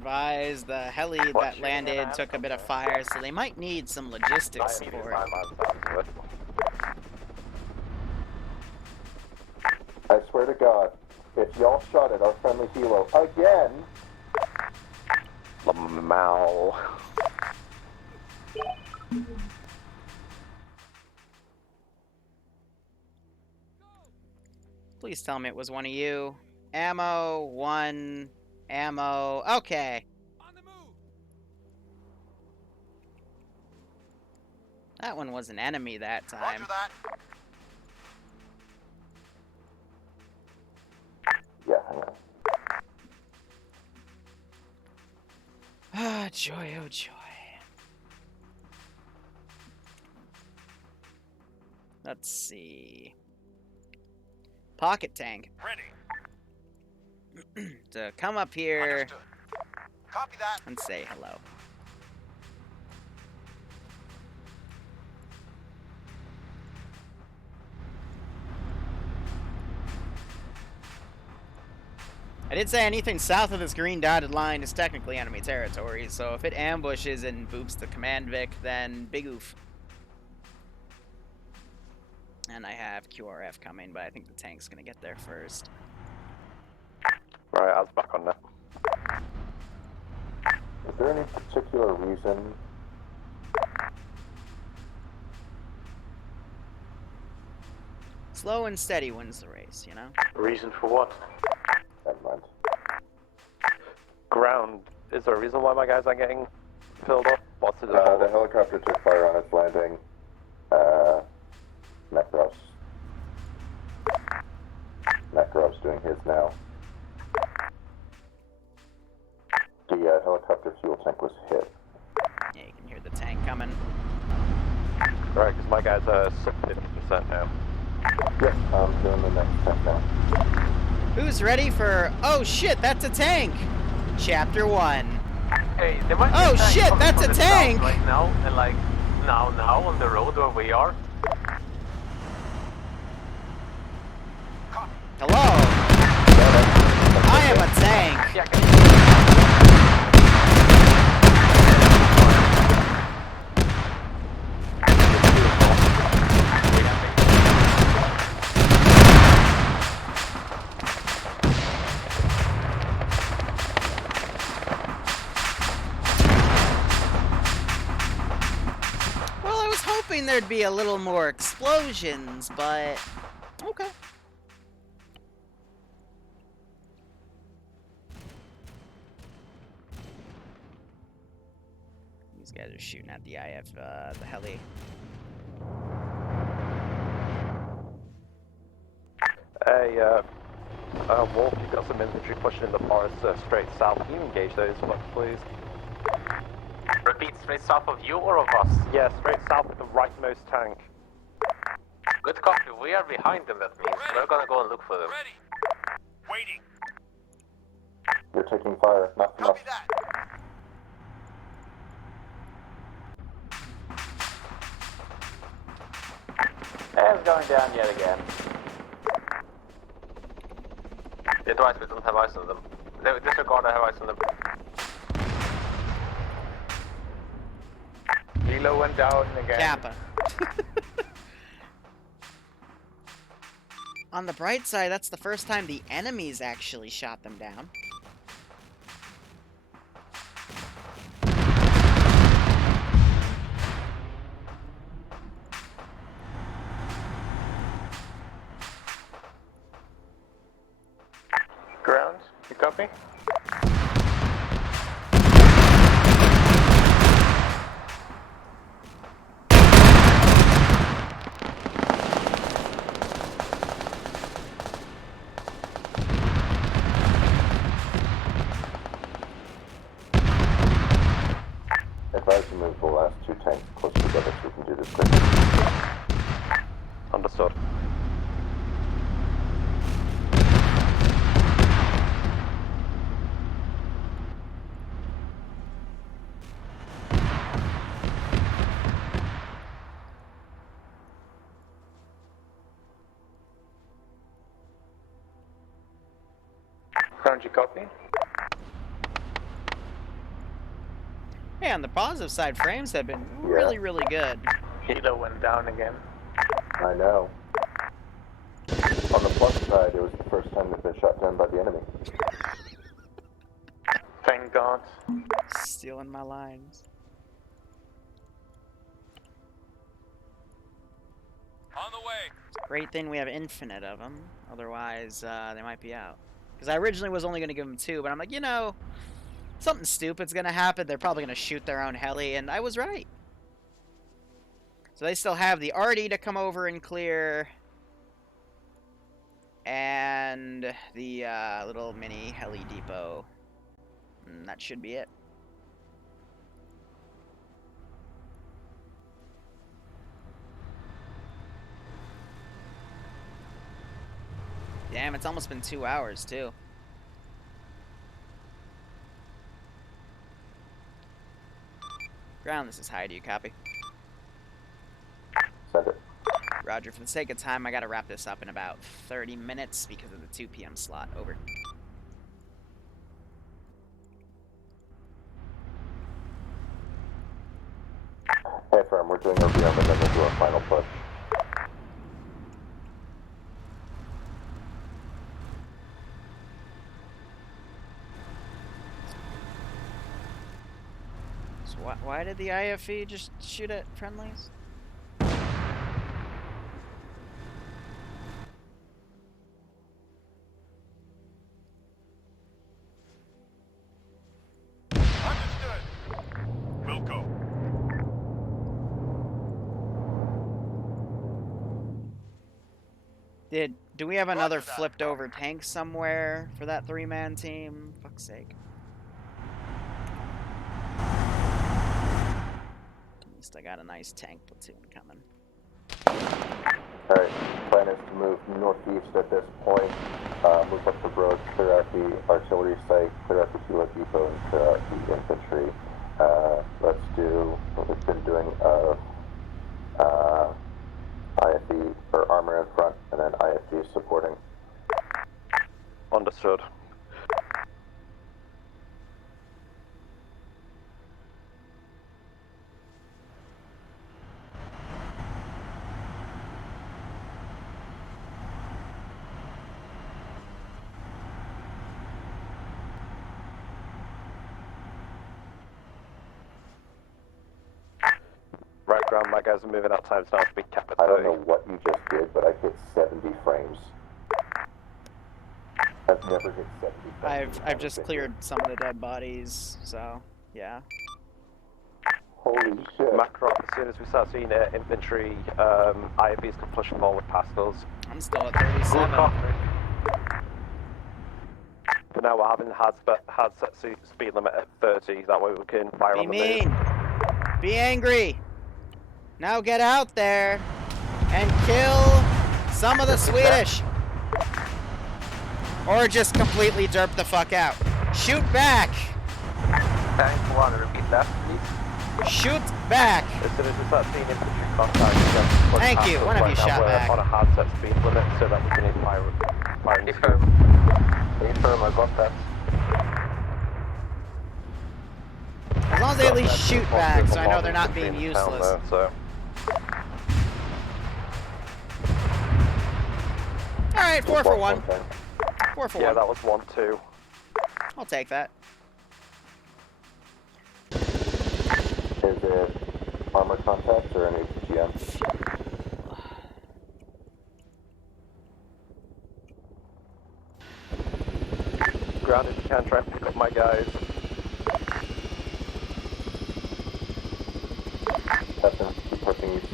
advised, the heli that landed took a bit of fire, so they might need some logistics support. I swear to God, if y'all shot at our friendly helo again... Lamau. Please tell me it was one of you. Ammo, 1, ammo, okay. That one was an enemy that time. Yeah, hang on. Ah, joy, oh joy. Let's see. Pocket tank. Ready. To come up here Understood. Copy that. and say hello. I did say anything south of this green dotted line is technically enemy territory, so if it ambushes and boops the command Vic, then big oof. And I have QRF coming, but I think the tank's gonna get there first. Right, I was back on that. Is there any particular reason? Slow and steady wins the race, you know? Reason for what? Never mind. Ground. Is there a reason why my guys aren't getting filled up? What's it The helicopter took fire on its landing. Necros doing his now. The helicopter fuel tank was hit. Yeah, you can hear the tank coming. Right, because my guys are sub 50% now. Yep, I'm doing the next tank now. Who's ready for... Oh shit, that's a tank! Chapter 1. Hey, there might be Oh a tank shit, coming that's from a the tank! south right now, and like, now on the road where we are. Hello? I am a tank! Yeah, Well, I was hoping there'd be a little more explosions, but... Okay. These guys are shooting at the IF, the heli. Hey, Wolf, you've got some infantry pushing in the forest straight south. Can you engage those, please? Repeat, straight south of you or of us? Yeah, straight south of the rightmost tank. Good copy. We are behind them, that means. We're gonna go and look for them. Ready. Waiting. You're taking fire, not from us. Copy that. It's going down yet again. You're right, we don't have eyes on them. They disregard I have eyes on them. Hilo went down again. Kappa. On the bright side, that's the first time the enemies actually shot them down. Ground, you copy? Advise you move the last two tanks close together so we can do this quickly. Understood. Ground, you copy? Yeah, on the positive side, frames have been really, really good. Hilo went down again. I know. On the plus side, it was the first time they've been shot down by the enemy. Thank God. Stealing my lines. On the way. Great thing we have infinite of them. Otherwise, they might be out. Because I originally was only going to give them 2, but I'm like, you know, something stupid's going to happen. They're probably going to shoot their own heli, and I was right. So they still have the Artie to come over and clear. And the little mini heli depot. And that should be it. Damn, it's almost been 2 hours, too. Ground, this is high. Do you copy? Send it. Roger. For the sake of time, I gotta wrap this up in about 30 minutes because of the 2 p.m. slot. Over. Hey, firm, we're doing our VM and then we'll do our final push. So why did the IFE just shoot at friendlies? Understood. We'll go. Do we have another flipped over tank somewhere for that 3-man team? Fuck's sake. At least I got a nice tank platoon coming. Alright, plan is to move northeast at this point, move up the road, clear out the artillery site, clear out the helo depot, and clear out the infantry. Let's do what we've been doing of IFE, or armor in front, and then IFG supporting. Understood. Right, ground, my guys are moving out times now to be capped at 30. I don't know what you just did, but I hit 70 frames. I've never hit 70 frames. I've just cleared some of the dead bodies, so yeah. Holy shit. Macron, as soon as we start seeing infantry, IFEs can push forward past us. I'm still at 37. For now, we're having hard set speed limit at 30, that way we can fire on the move. Be mean! Be angry! Now get out there and kill some of the Swedish! Or just completely derp the fuck out. Shoot back! Thanks, one, repeat that, please. Shoot back! As soon as we start seeing infantry contact, thank you, one of you shot back. On a hard set speed limit so that we can hit fire. Affirm. Affirm, I got that. As long as they at least shoot back, so I know they're not being useless. Alright, 4 for 1. 4 for 1. Yeah, that was 1-2. I'll take that. Is it armor contact or an ATGM? Ground, if you can, try and pick up my guys. Captain, keep pushing east.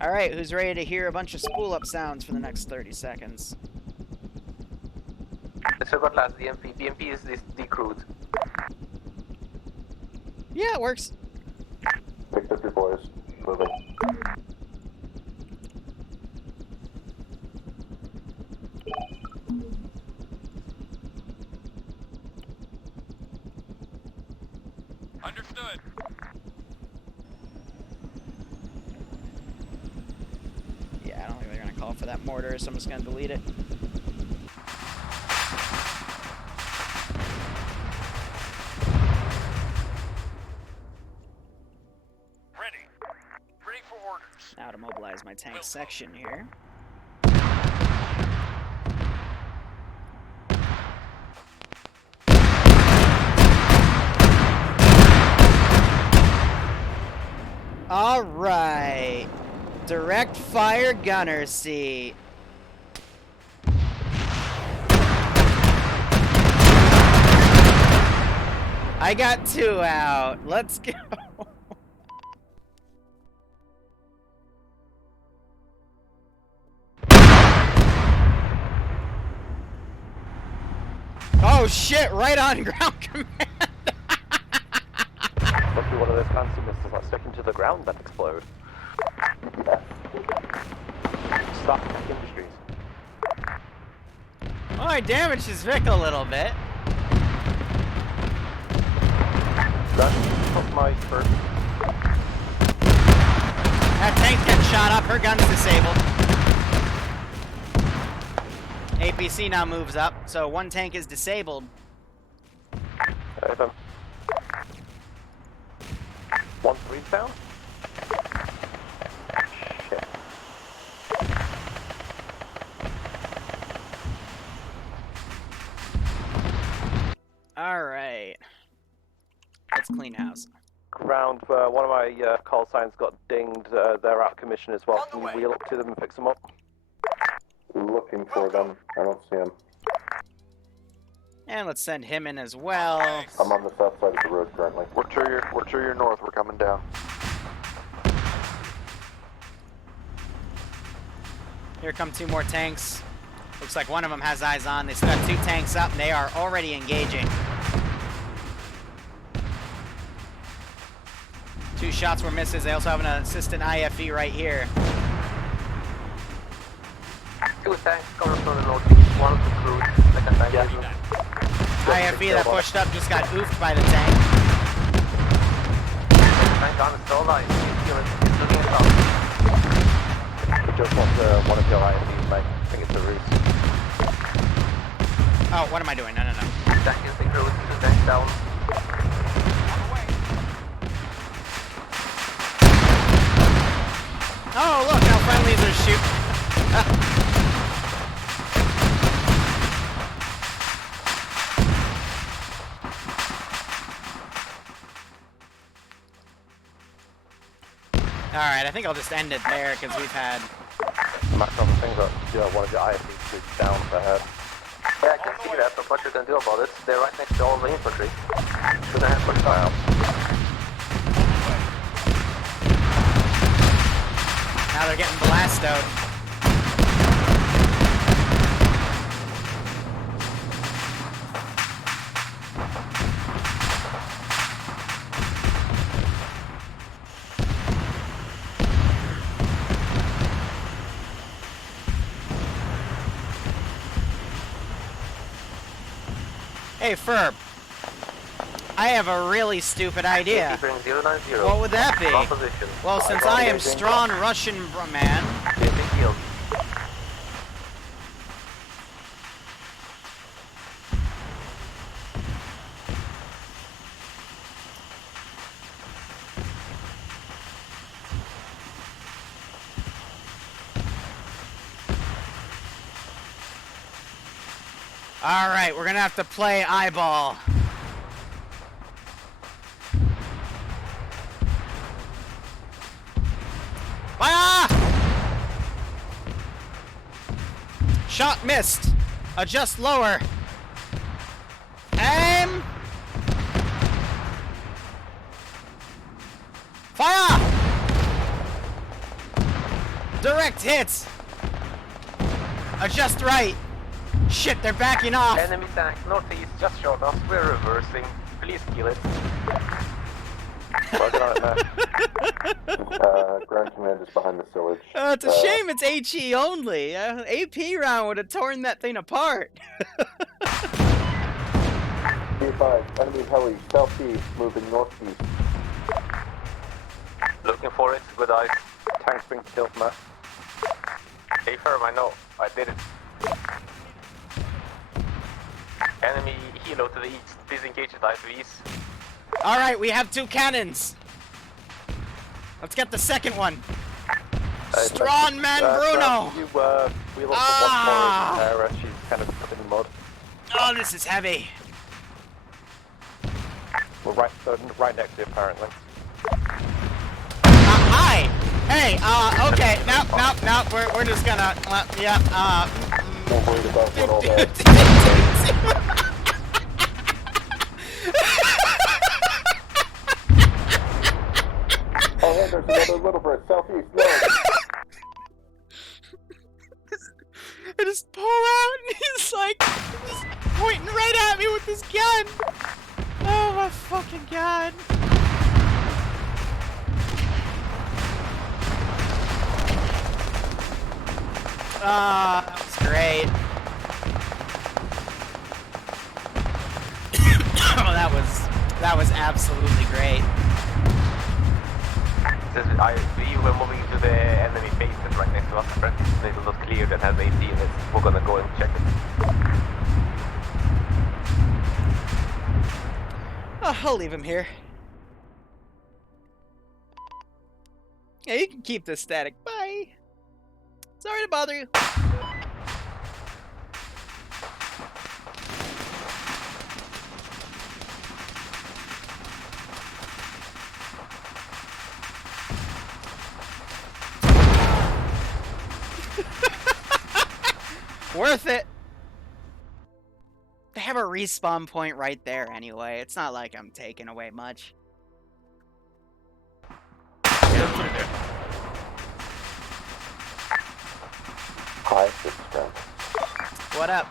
Alright, who's ready to hear a bunch of spool-up sounds for the next 30 seconds? So got last DMP. DMP is this decrewed. Yeah, it works. Picked up your boys. Moving. Understood. Yeah, I don't think they're gonna call ammo for that mortar, so I'm just gonna delete it. Ready for orders. Now to mobilize my tank section here. All right, direct fire gunner seat. I got 2 out. Let's go. Oh shit, right on ground command. Must be one of those fancy missiles that stick into the ground then explode. Stop Industries. Oh, I damaged his Vic a little bit. That's my first. That tank's getting shot up. Her gun's disabled. APC now moves up, so 1 tank is disabled. Over. 1 3 down. Shit. All right. Let's clean house. Ground, one of my call signs got dinged. They're out of commission as well. Can you wheel up to them and fix them up? Looking for them. I don't see them. And let's send him in as well. I'm on the south side of the road currently. We're to your north. We're coming down. Here come 2 more tanks. Looks like one of them has eyes on. They still got 2 tanks up, and they are already engaging. 2 shots were misses. They also have an assistant IFE right here. 2 tanks coming from the northeast. 1 of the crews. Second tank. IFE that pushed up just got oofed by the tank. Tank on the stall line. He's looking at us. We just want one of your IFEs, mate. I think it's a roost. Oh, what am I doing? No. Tank is the crew. 2 tanks down. Oh, look how friendlies are shooting. Alright, I think I'll just end it there because we've had... Max on the thing that one of your IFEs is down ahead. Yeah, I can see that, but what you can do about it, they're right next to all the infantry. Shouldn't have pushed out. Now they're getting blastoed. Hey, Ferb. I have a really stupid idea. 090. What would that be? Well, since I am strong Russian man. All right, we're gonna have to play eyeball. Fire! Shot missed. Adjust lower. Aim. Fire! Direct hits. Adjust right. Shit, they're backing off. Enemy tank northeast, just short us. We're reversing. Please kill it. Working on it, man. Ground command is behind the sillage. It's a shame it's HE only. AP round would have torn that thing apart. Be advised, enemy heli southeast, moving northeast. Looking for it with eyes. Tank's being killed, Matt. Hey firm, I know. I did it. Enemy helo to the east. Disengage the IVs. Alright, we have 2 cannons. Let's get the second one. Strong man Bruno! You wheel up to one more in Sarah. She's kind of in the mud. Oh, this is heavy. We're right next to you, apparently. Hi! Hey, okay, no, we're just gonna, yeah, Don't worry about what all that. Oh, hey, there's another little bird, southeast, no. I just pull out and he's like, just pointing right at me with this gun. Oh my fucking god. That was great. Oh, that was absolutely great. Says we're moving to the enemy bases right next to us. This is not cleared and has AC in it. We're gonna go and check it. Oh, I'll leave him here. Yeah, you can keep this static. Bye. Sorry to bother you. Worth it. They have a respawn point right there anyway. It's not like I'm taking away much. Hi, this is Frank. What up?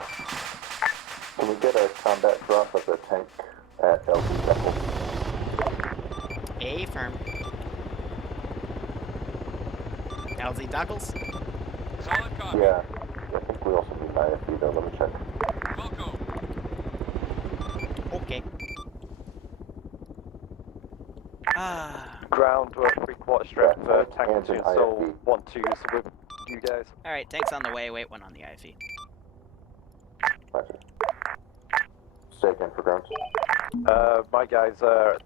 Can we get a combat drop of the tank at LB Temple? A firm. LZ Duckles? Solid copy. Yeah, I think we also need an IFE though, let me check. Welcome. Okay. Ground, 3/4 strength, tank platoon, so 1-2 with you guys. Alright, tanks on the way. Wait, one on the IFE. Roger. Stay again for ground. My guys are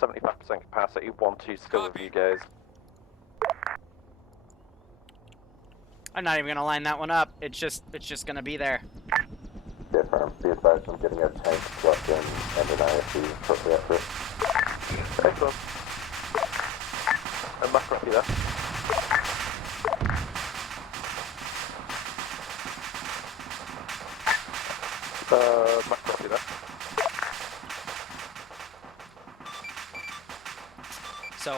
75% capacity, 1-2 still with you guys. I'm not even gonna line that one up. It's just gonna be there. Yeah, firm. Be advised I'm getting a tank left in and an IFE shortly after it. Excellent. And back up there. Back up there. So,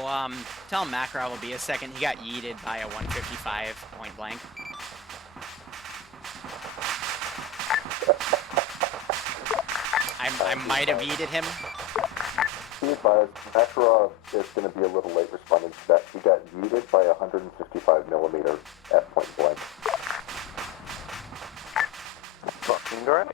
tell Macro will be a second. He got yeeted by a 155 point blank. I might have yeeted him. Be advised, Makarov is going to be a little late responding to that. He got yeeted by 155mm at point blank. Fucking great.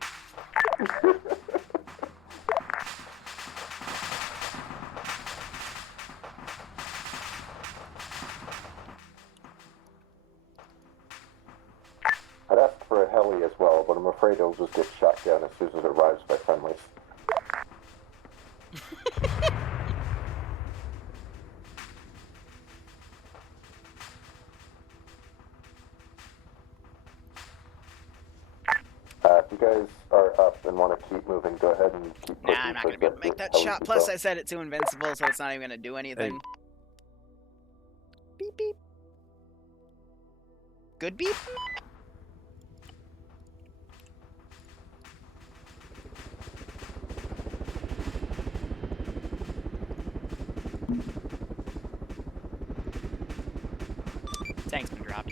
I'd ask for a heli as well, but I'm afraid it'll just get shot down as soon as it arrives by friendlies. If you guys are up and want to keep moving, go ahead and keep pushing. Nah, I'm not gonna be able to make that shot. Plus, I set it to invincible, so it's not even gonna do anything. Beep beep. Good beep. Tank's been dropped.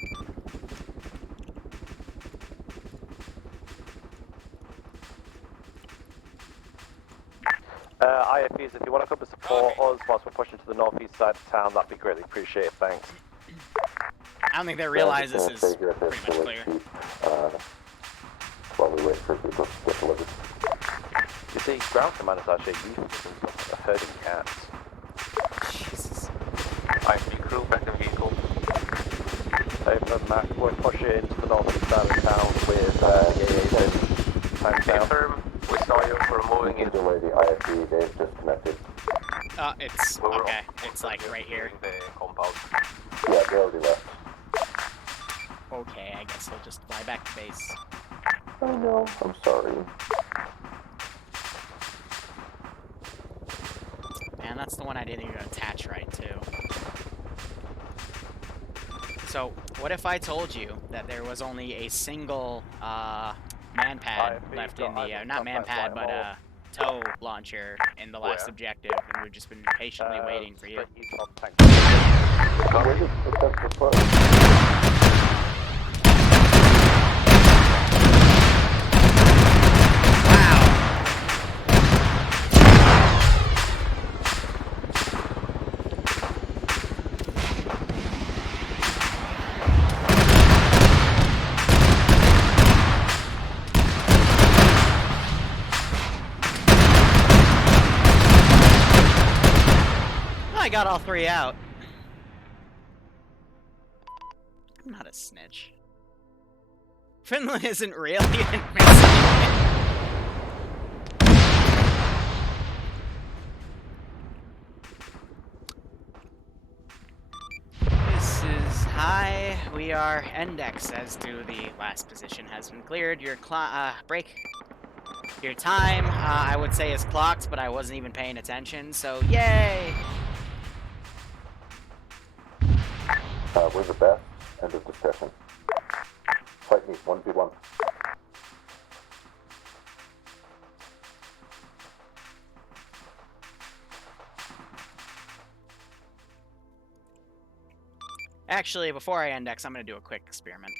IFEs, if you want to come and support us whilst we're pushing to the northeast side of town, that'd be greatly appreciated, thanks. I don't think they realize this is pretty much clear. While we wait for people to get delivered. You see, ground command is actually used for herding cats. Jesus. IFE crew back in vehicle. Affirm, Mac. We'll push it into the northeast side of town with the AA times down. Affirm, we saw you for moving You it. can delay the IFB, they've disconnected. It's okay. It's like right here. The compound. Yeah, they already left. Okay, I guess we'll just fly back to base. I know, I'm sorry. Man, that's the one I didn't even attach right to. So, what if I told you that there was only a single man pad left in the, not man pad, but tow launcher in the last objective, and we've just been patiently waiting for you? Where did the first? I got all three out. I'm not a snitch. Finland isn't really in This is high. We are index as to the last position has been cleared. Your break. Your time, I would say, is clocked, but I wasn't even paying attention, so yay! We're the best. End of discussion. Fight me, 1v1. Actually, before I index, I'm going to do a quick experiment.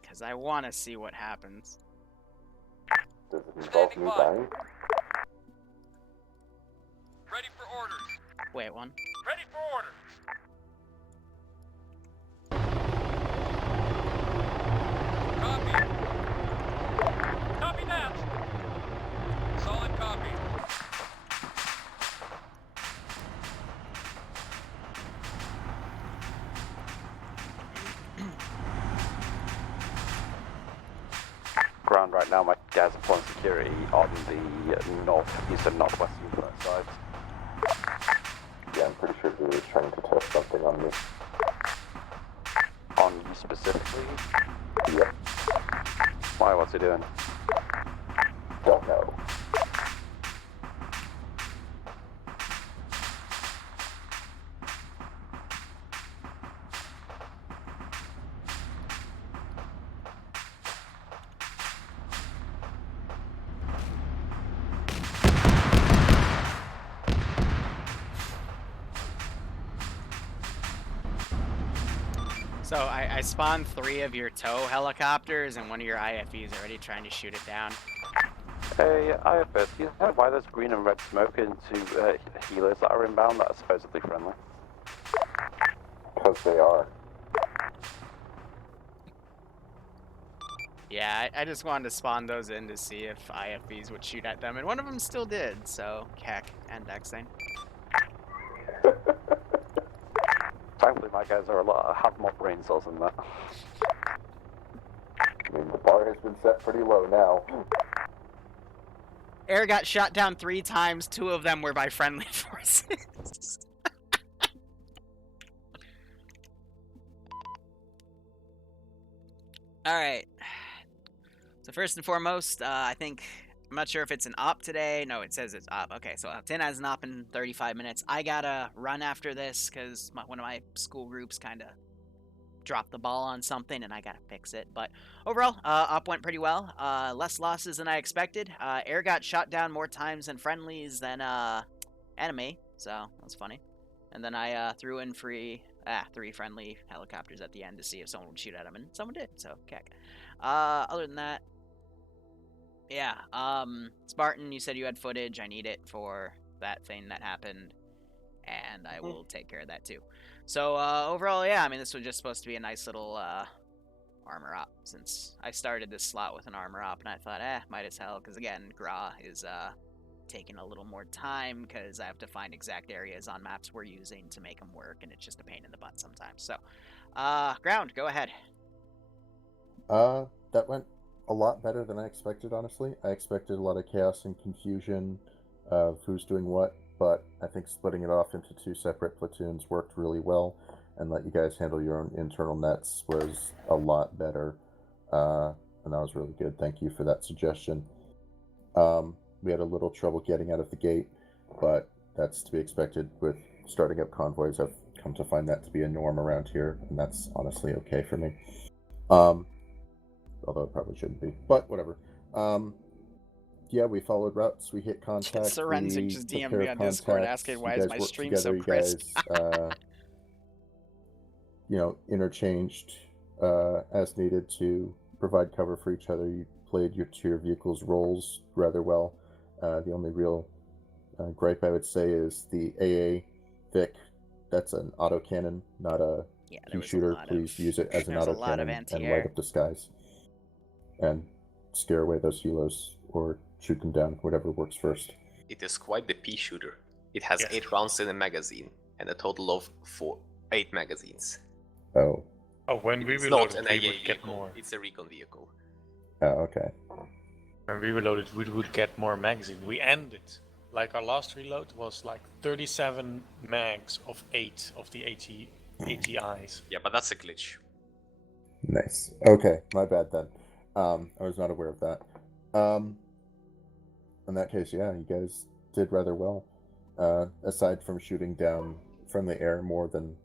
Because I want to see what happens. Does it involve me dying? Ready for orders. Wait, one. Ready for orders. Copy. Copy that. Solid copy. Ground right now, my guys are pulling security on the northeast and northwestern sides. Yeah, I'm pretty sure he was trying to test something on me. On you specifically? Yep. Why, what's he doing? Don't know. So I spawned 3 of your tow helicopters and one of your IFEs already trying to shoot it down. Hey, IFS, do you know why there's green and red smoke into healers that are inbound that are supposedly friendly? Because they are. Yeah, I just wanted to spawn those in to see if IFEs would shoot at them, and one of them still did, so heck, indexing. Thankfully, my guys are have more brain cells than that. I mean, the bar has been set pretty low now. Air got shot down 3 times, 2 of them were by friendly forces. Alright. So first and foremost, I think, I'm not sure if it's an op today. No, it says it's op. Okay, so 10 has an op in 35 minutes. I gotta run after this because one of my school groups kind of dropped the ball on something and I gotta fix it. But overall, op went pretty well. Less losses than I expected. Air got shot down more times than friendlies than enemy, so that's funny. And then I threw in 3 friendly helicopters at the end to see if someone would shoot at them, and someone did, so keck. Other than that, yeah, Spartan, you said you had footage. I need it for that thing that happened, and I will take care of that too. So, overall, yeah, I mean, this was just supposed to be a nice little, armor op, since I started this slot with an armor op, and I thought, might as well, because again, Gra is, taking a little more time because I have to find exact areas on maps we're using to make them work, and it's just a pain in the butt sometimes. So, ground, go ahead. That went a lot better than I expected, honestly. I expected a lot of chaos and confusion of who's doing what, but I think splitting it off into 2 separate platoons worked really well, and let you guys handle your own internal nets was a lot better, and that was really good. Thank you for that suggestion. We had a little trouble getting out of the gate, but that's to be expected with starting up convoys. I've come to find that to be a norm around here, and that's honestly okay for me. Although it probably shouldn't be, but whatever. Yeah, we followed routes, we hit contact, Sorensen we just took DM'd care me of on Discord contacts, asking you why guys is my worked stream together, so you crisp. guys, interchanged as needed to provide cover for each other. You played your vehicle's roles rather well. The only real gripe I would say is the AA Vic. That's an autocannon, not a pea shooter. Please use it as an autocannon and light up the skies. And scare away those helos or shoot them down, whatever works first. It is quite the pea shooter. It has 8 rounds in a magazine and a total of 8 magazines. Oh. Oh, when we It's reloaded, not an we AA would get vehicle. more. It's a recon vehicle. Oh, okay. When we reloaded, we would get more magazine. We ended. Like our last reload was like 37 mags of 8 of the ATIs. Yeah, but that's a glitch. Nice. Okay, my bad then. I was not aware of that. In that case, yeah, you guys did rather well. Aside from shooting down from the air more than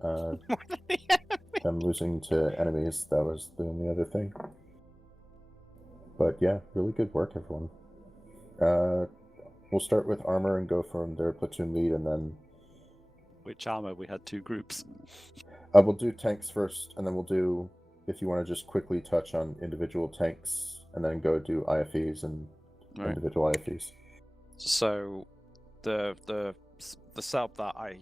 them losing to enemies, that was the only other thing. But yeah, really good work, everyone. We'll start with armor and go from their platoon lead, and then... Which armor? We had 2 groups. We'll do tanks first, and then we'll do, if you want to just quickly touch on individual tanks, and then go do IFEs and individual IFEs. So, the setup that I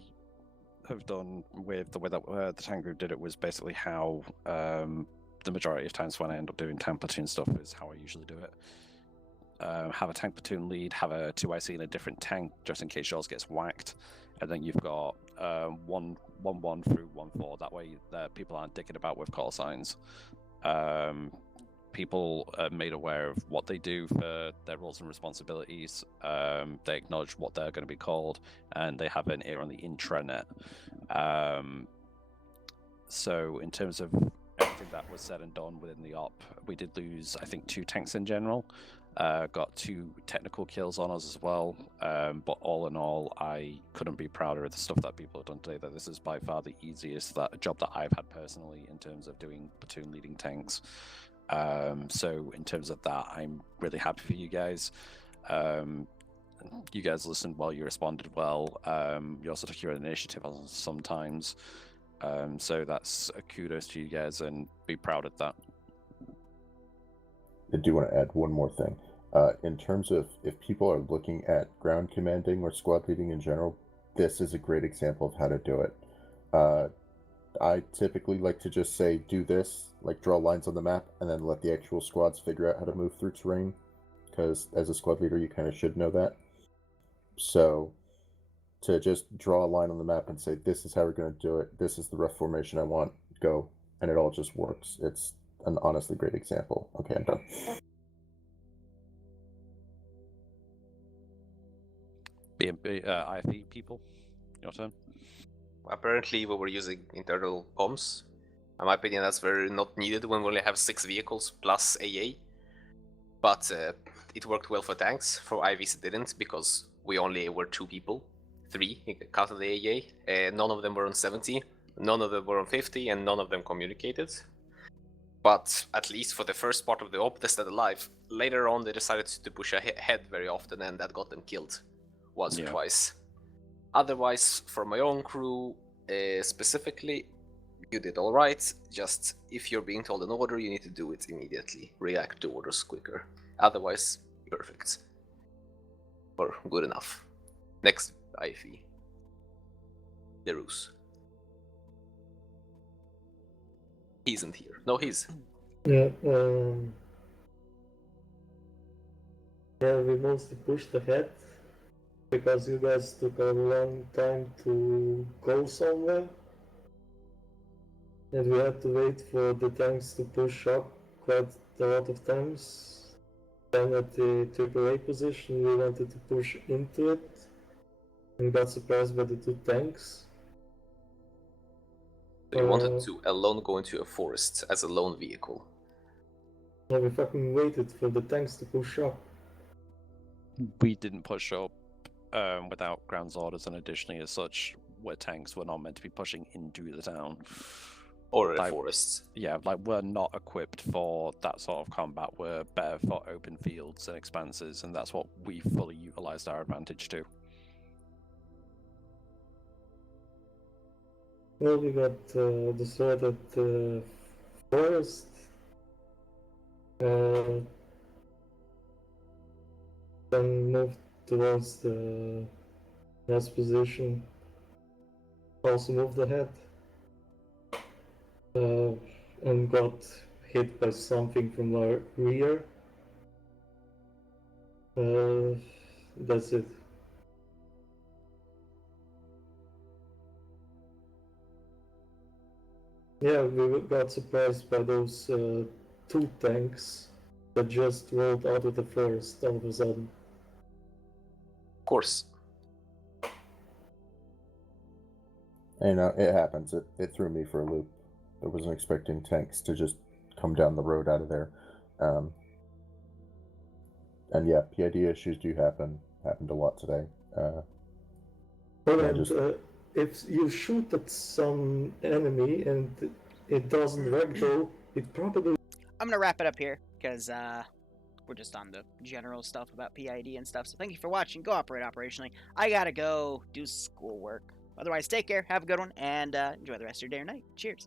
have done with the way that the tank group did it was basically how the majority of times when I end up doing tank platoon stuff is how I usually do it. Have a tank platoon lead, have a 2IC in a different tank just in case yours gets whacked, and then you've got 1-1 through 1-4. That way, people aren't dicking about with call signs. People are made aware of what they do for their roles and responsibilities. They acknowledge what they're going to be called, and they have an ear on the intranet. So, in terms of everything that was said and done within the op, we did lose, I think, 2 tanks in general. Got 2 technical kills on us as well, but all in all, I couldn't be prouder of the stuff that people have done today. That this is by far the easiest job that I've had personally in terms of doing platoon leading tanks. So in terms of that, I'm really happy for you guys. You guys listened well, you responded well. You also took your initiative sometimes. So that's a kudos to you guys, and be proud of that. I do want to add one more thing. In terms of if people are looking at ground commanding or squad leading in general, this is a great example of how to do it. I typically like to just say, do this, like draw lines on the map, and then let the actual squads figure out how to move through terrain, because as a squad leader, you kind of should know that. So to just draw a line on the map and say, this is how we're going to do it, this is the rough formation I want, go, and it all just works. It's an honestly great example. Okay, I'm done. IFE people, your turn. Apparently we were using internal comms. In my opinion, that's very not needed when we only have 6 vehicles plus AA. But it worked well for tanks. For IVs it didn't, because we only were 2 people. 3, counted the AA. None of them were on 70, none of them were on 50, and none of them communicated. But at least for the first part of the op, they stayed alive. Later on, they decided to push ahead very often, and that got them killed once or twice. Otherwise, for my own crew, specifically, you did alright. Just, if you're being told an order, you need to do it immediately. React to orders quicker. Otherwise, perfect. Or good enough. Next, IFE. Liru's. He isn't here. No, he's. Yeah, Yeah, we mostly pushed ahead because you guys took a long time to go somewhere. And we had to wait for the tanks to push up quite a lot of times. Then at the AAA position, we wanted to push into it and got surprised by the two tanks. So you wanted to alone go into a forest as a lone vehicle. Yeah, we fucking waited for the tanks to push up. We didn't push up without grounds orders, and additionally, as such, tanks were not meant to be pushing into the town. Or a forest. Yeah, like we're not equipped for that sort of combat. We're better for open fields and expanses, and that's what we fully utilized our advantage to. Well, we got destroyed at the forest. Then moved towards the next position. Also moved ahead. And got hit by something from our rear. That's it. Yeah, we got surprised by those two tanks that just rolled out of the forest all of a sudden. Of course. You know, it happens. It threw me for a loop. I wasn't expecting tanks to just come down the road out of there. And yeah, PID issues do happen. Happened a lot today. If you shoot at some enemy and it doesn't ragdoll, it probably... I'm gonna wrap it up here, because we're just on the general stuff about PID and stuff. So thank you for watching. Go operate operationally. I gotta go do schoolwork. Otherwise, take care, have a good one, and enjoy the rest of your day or night. Cheers.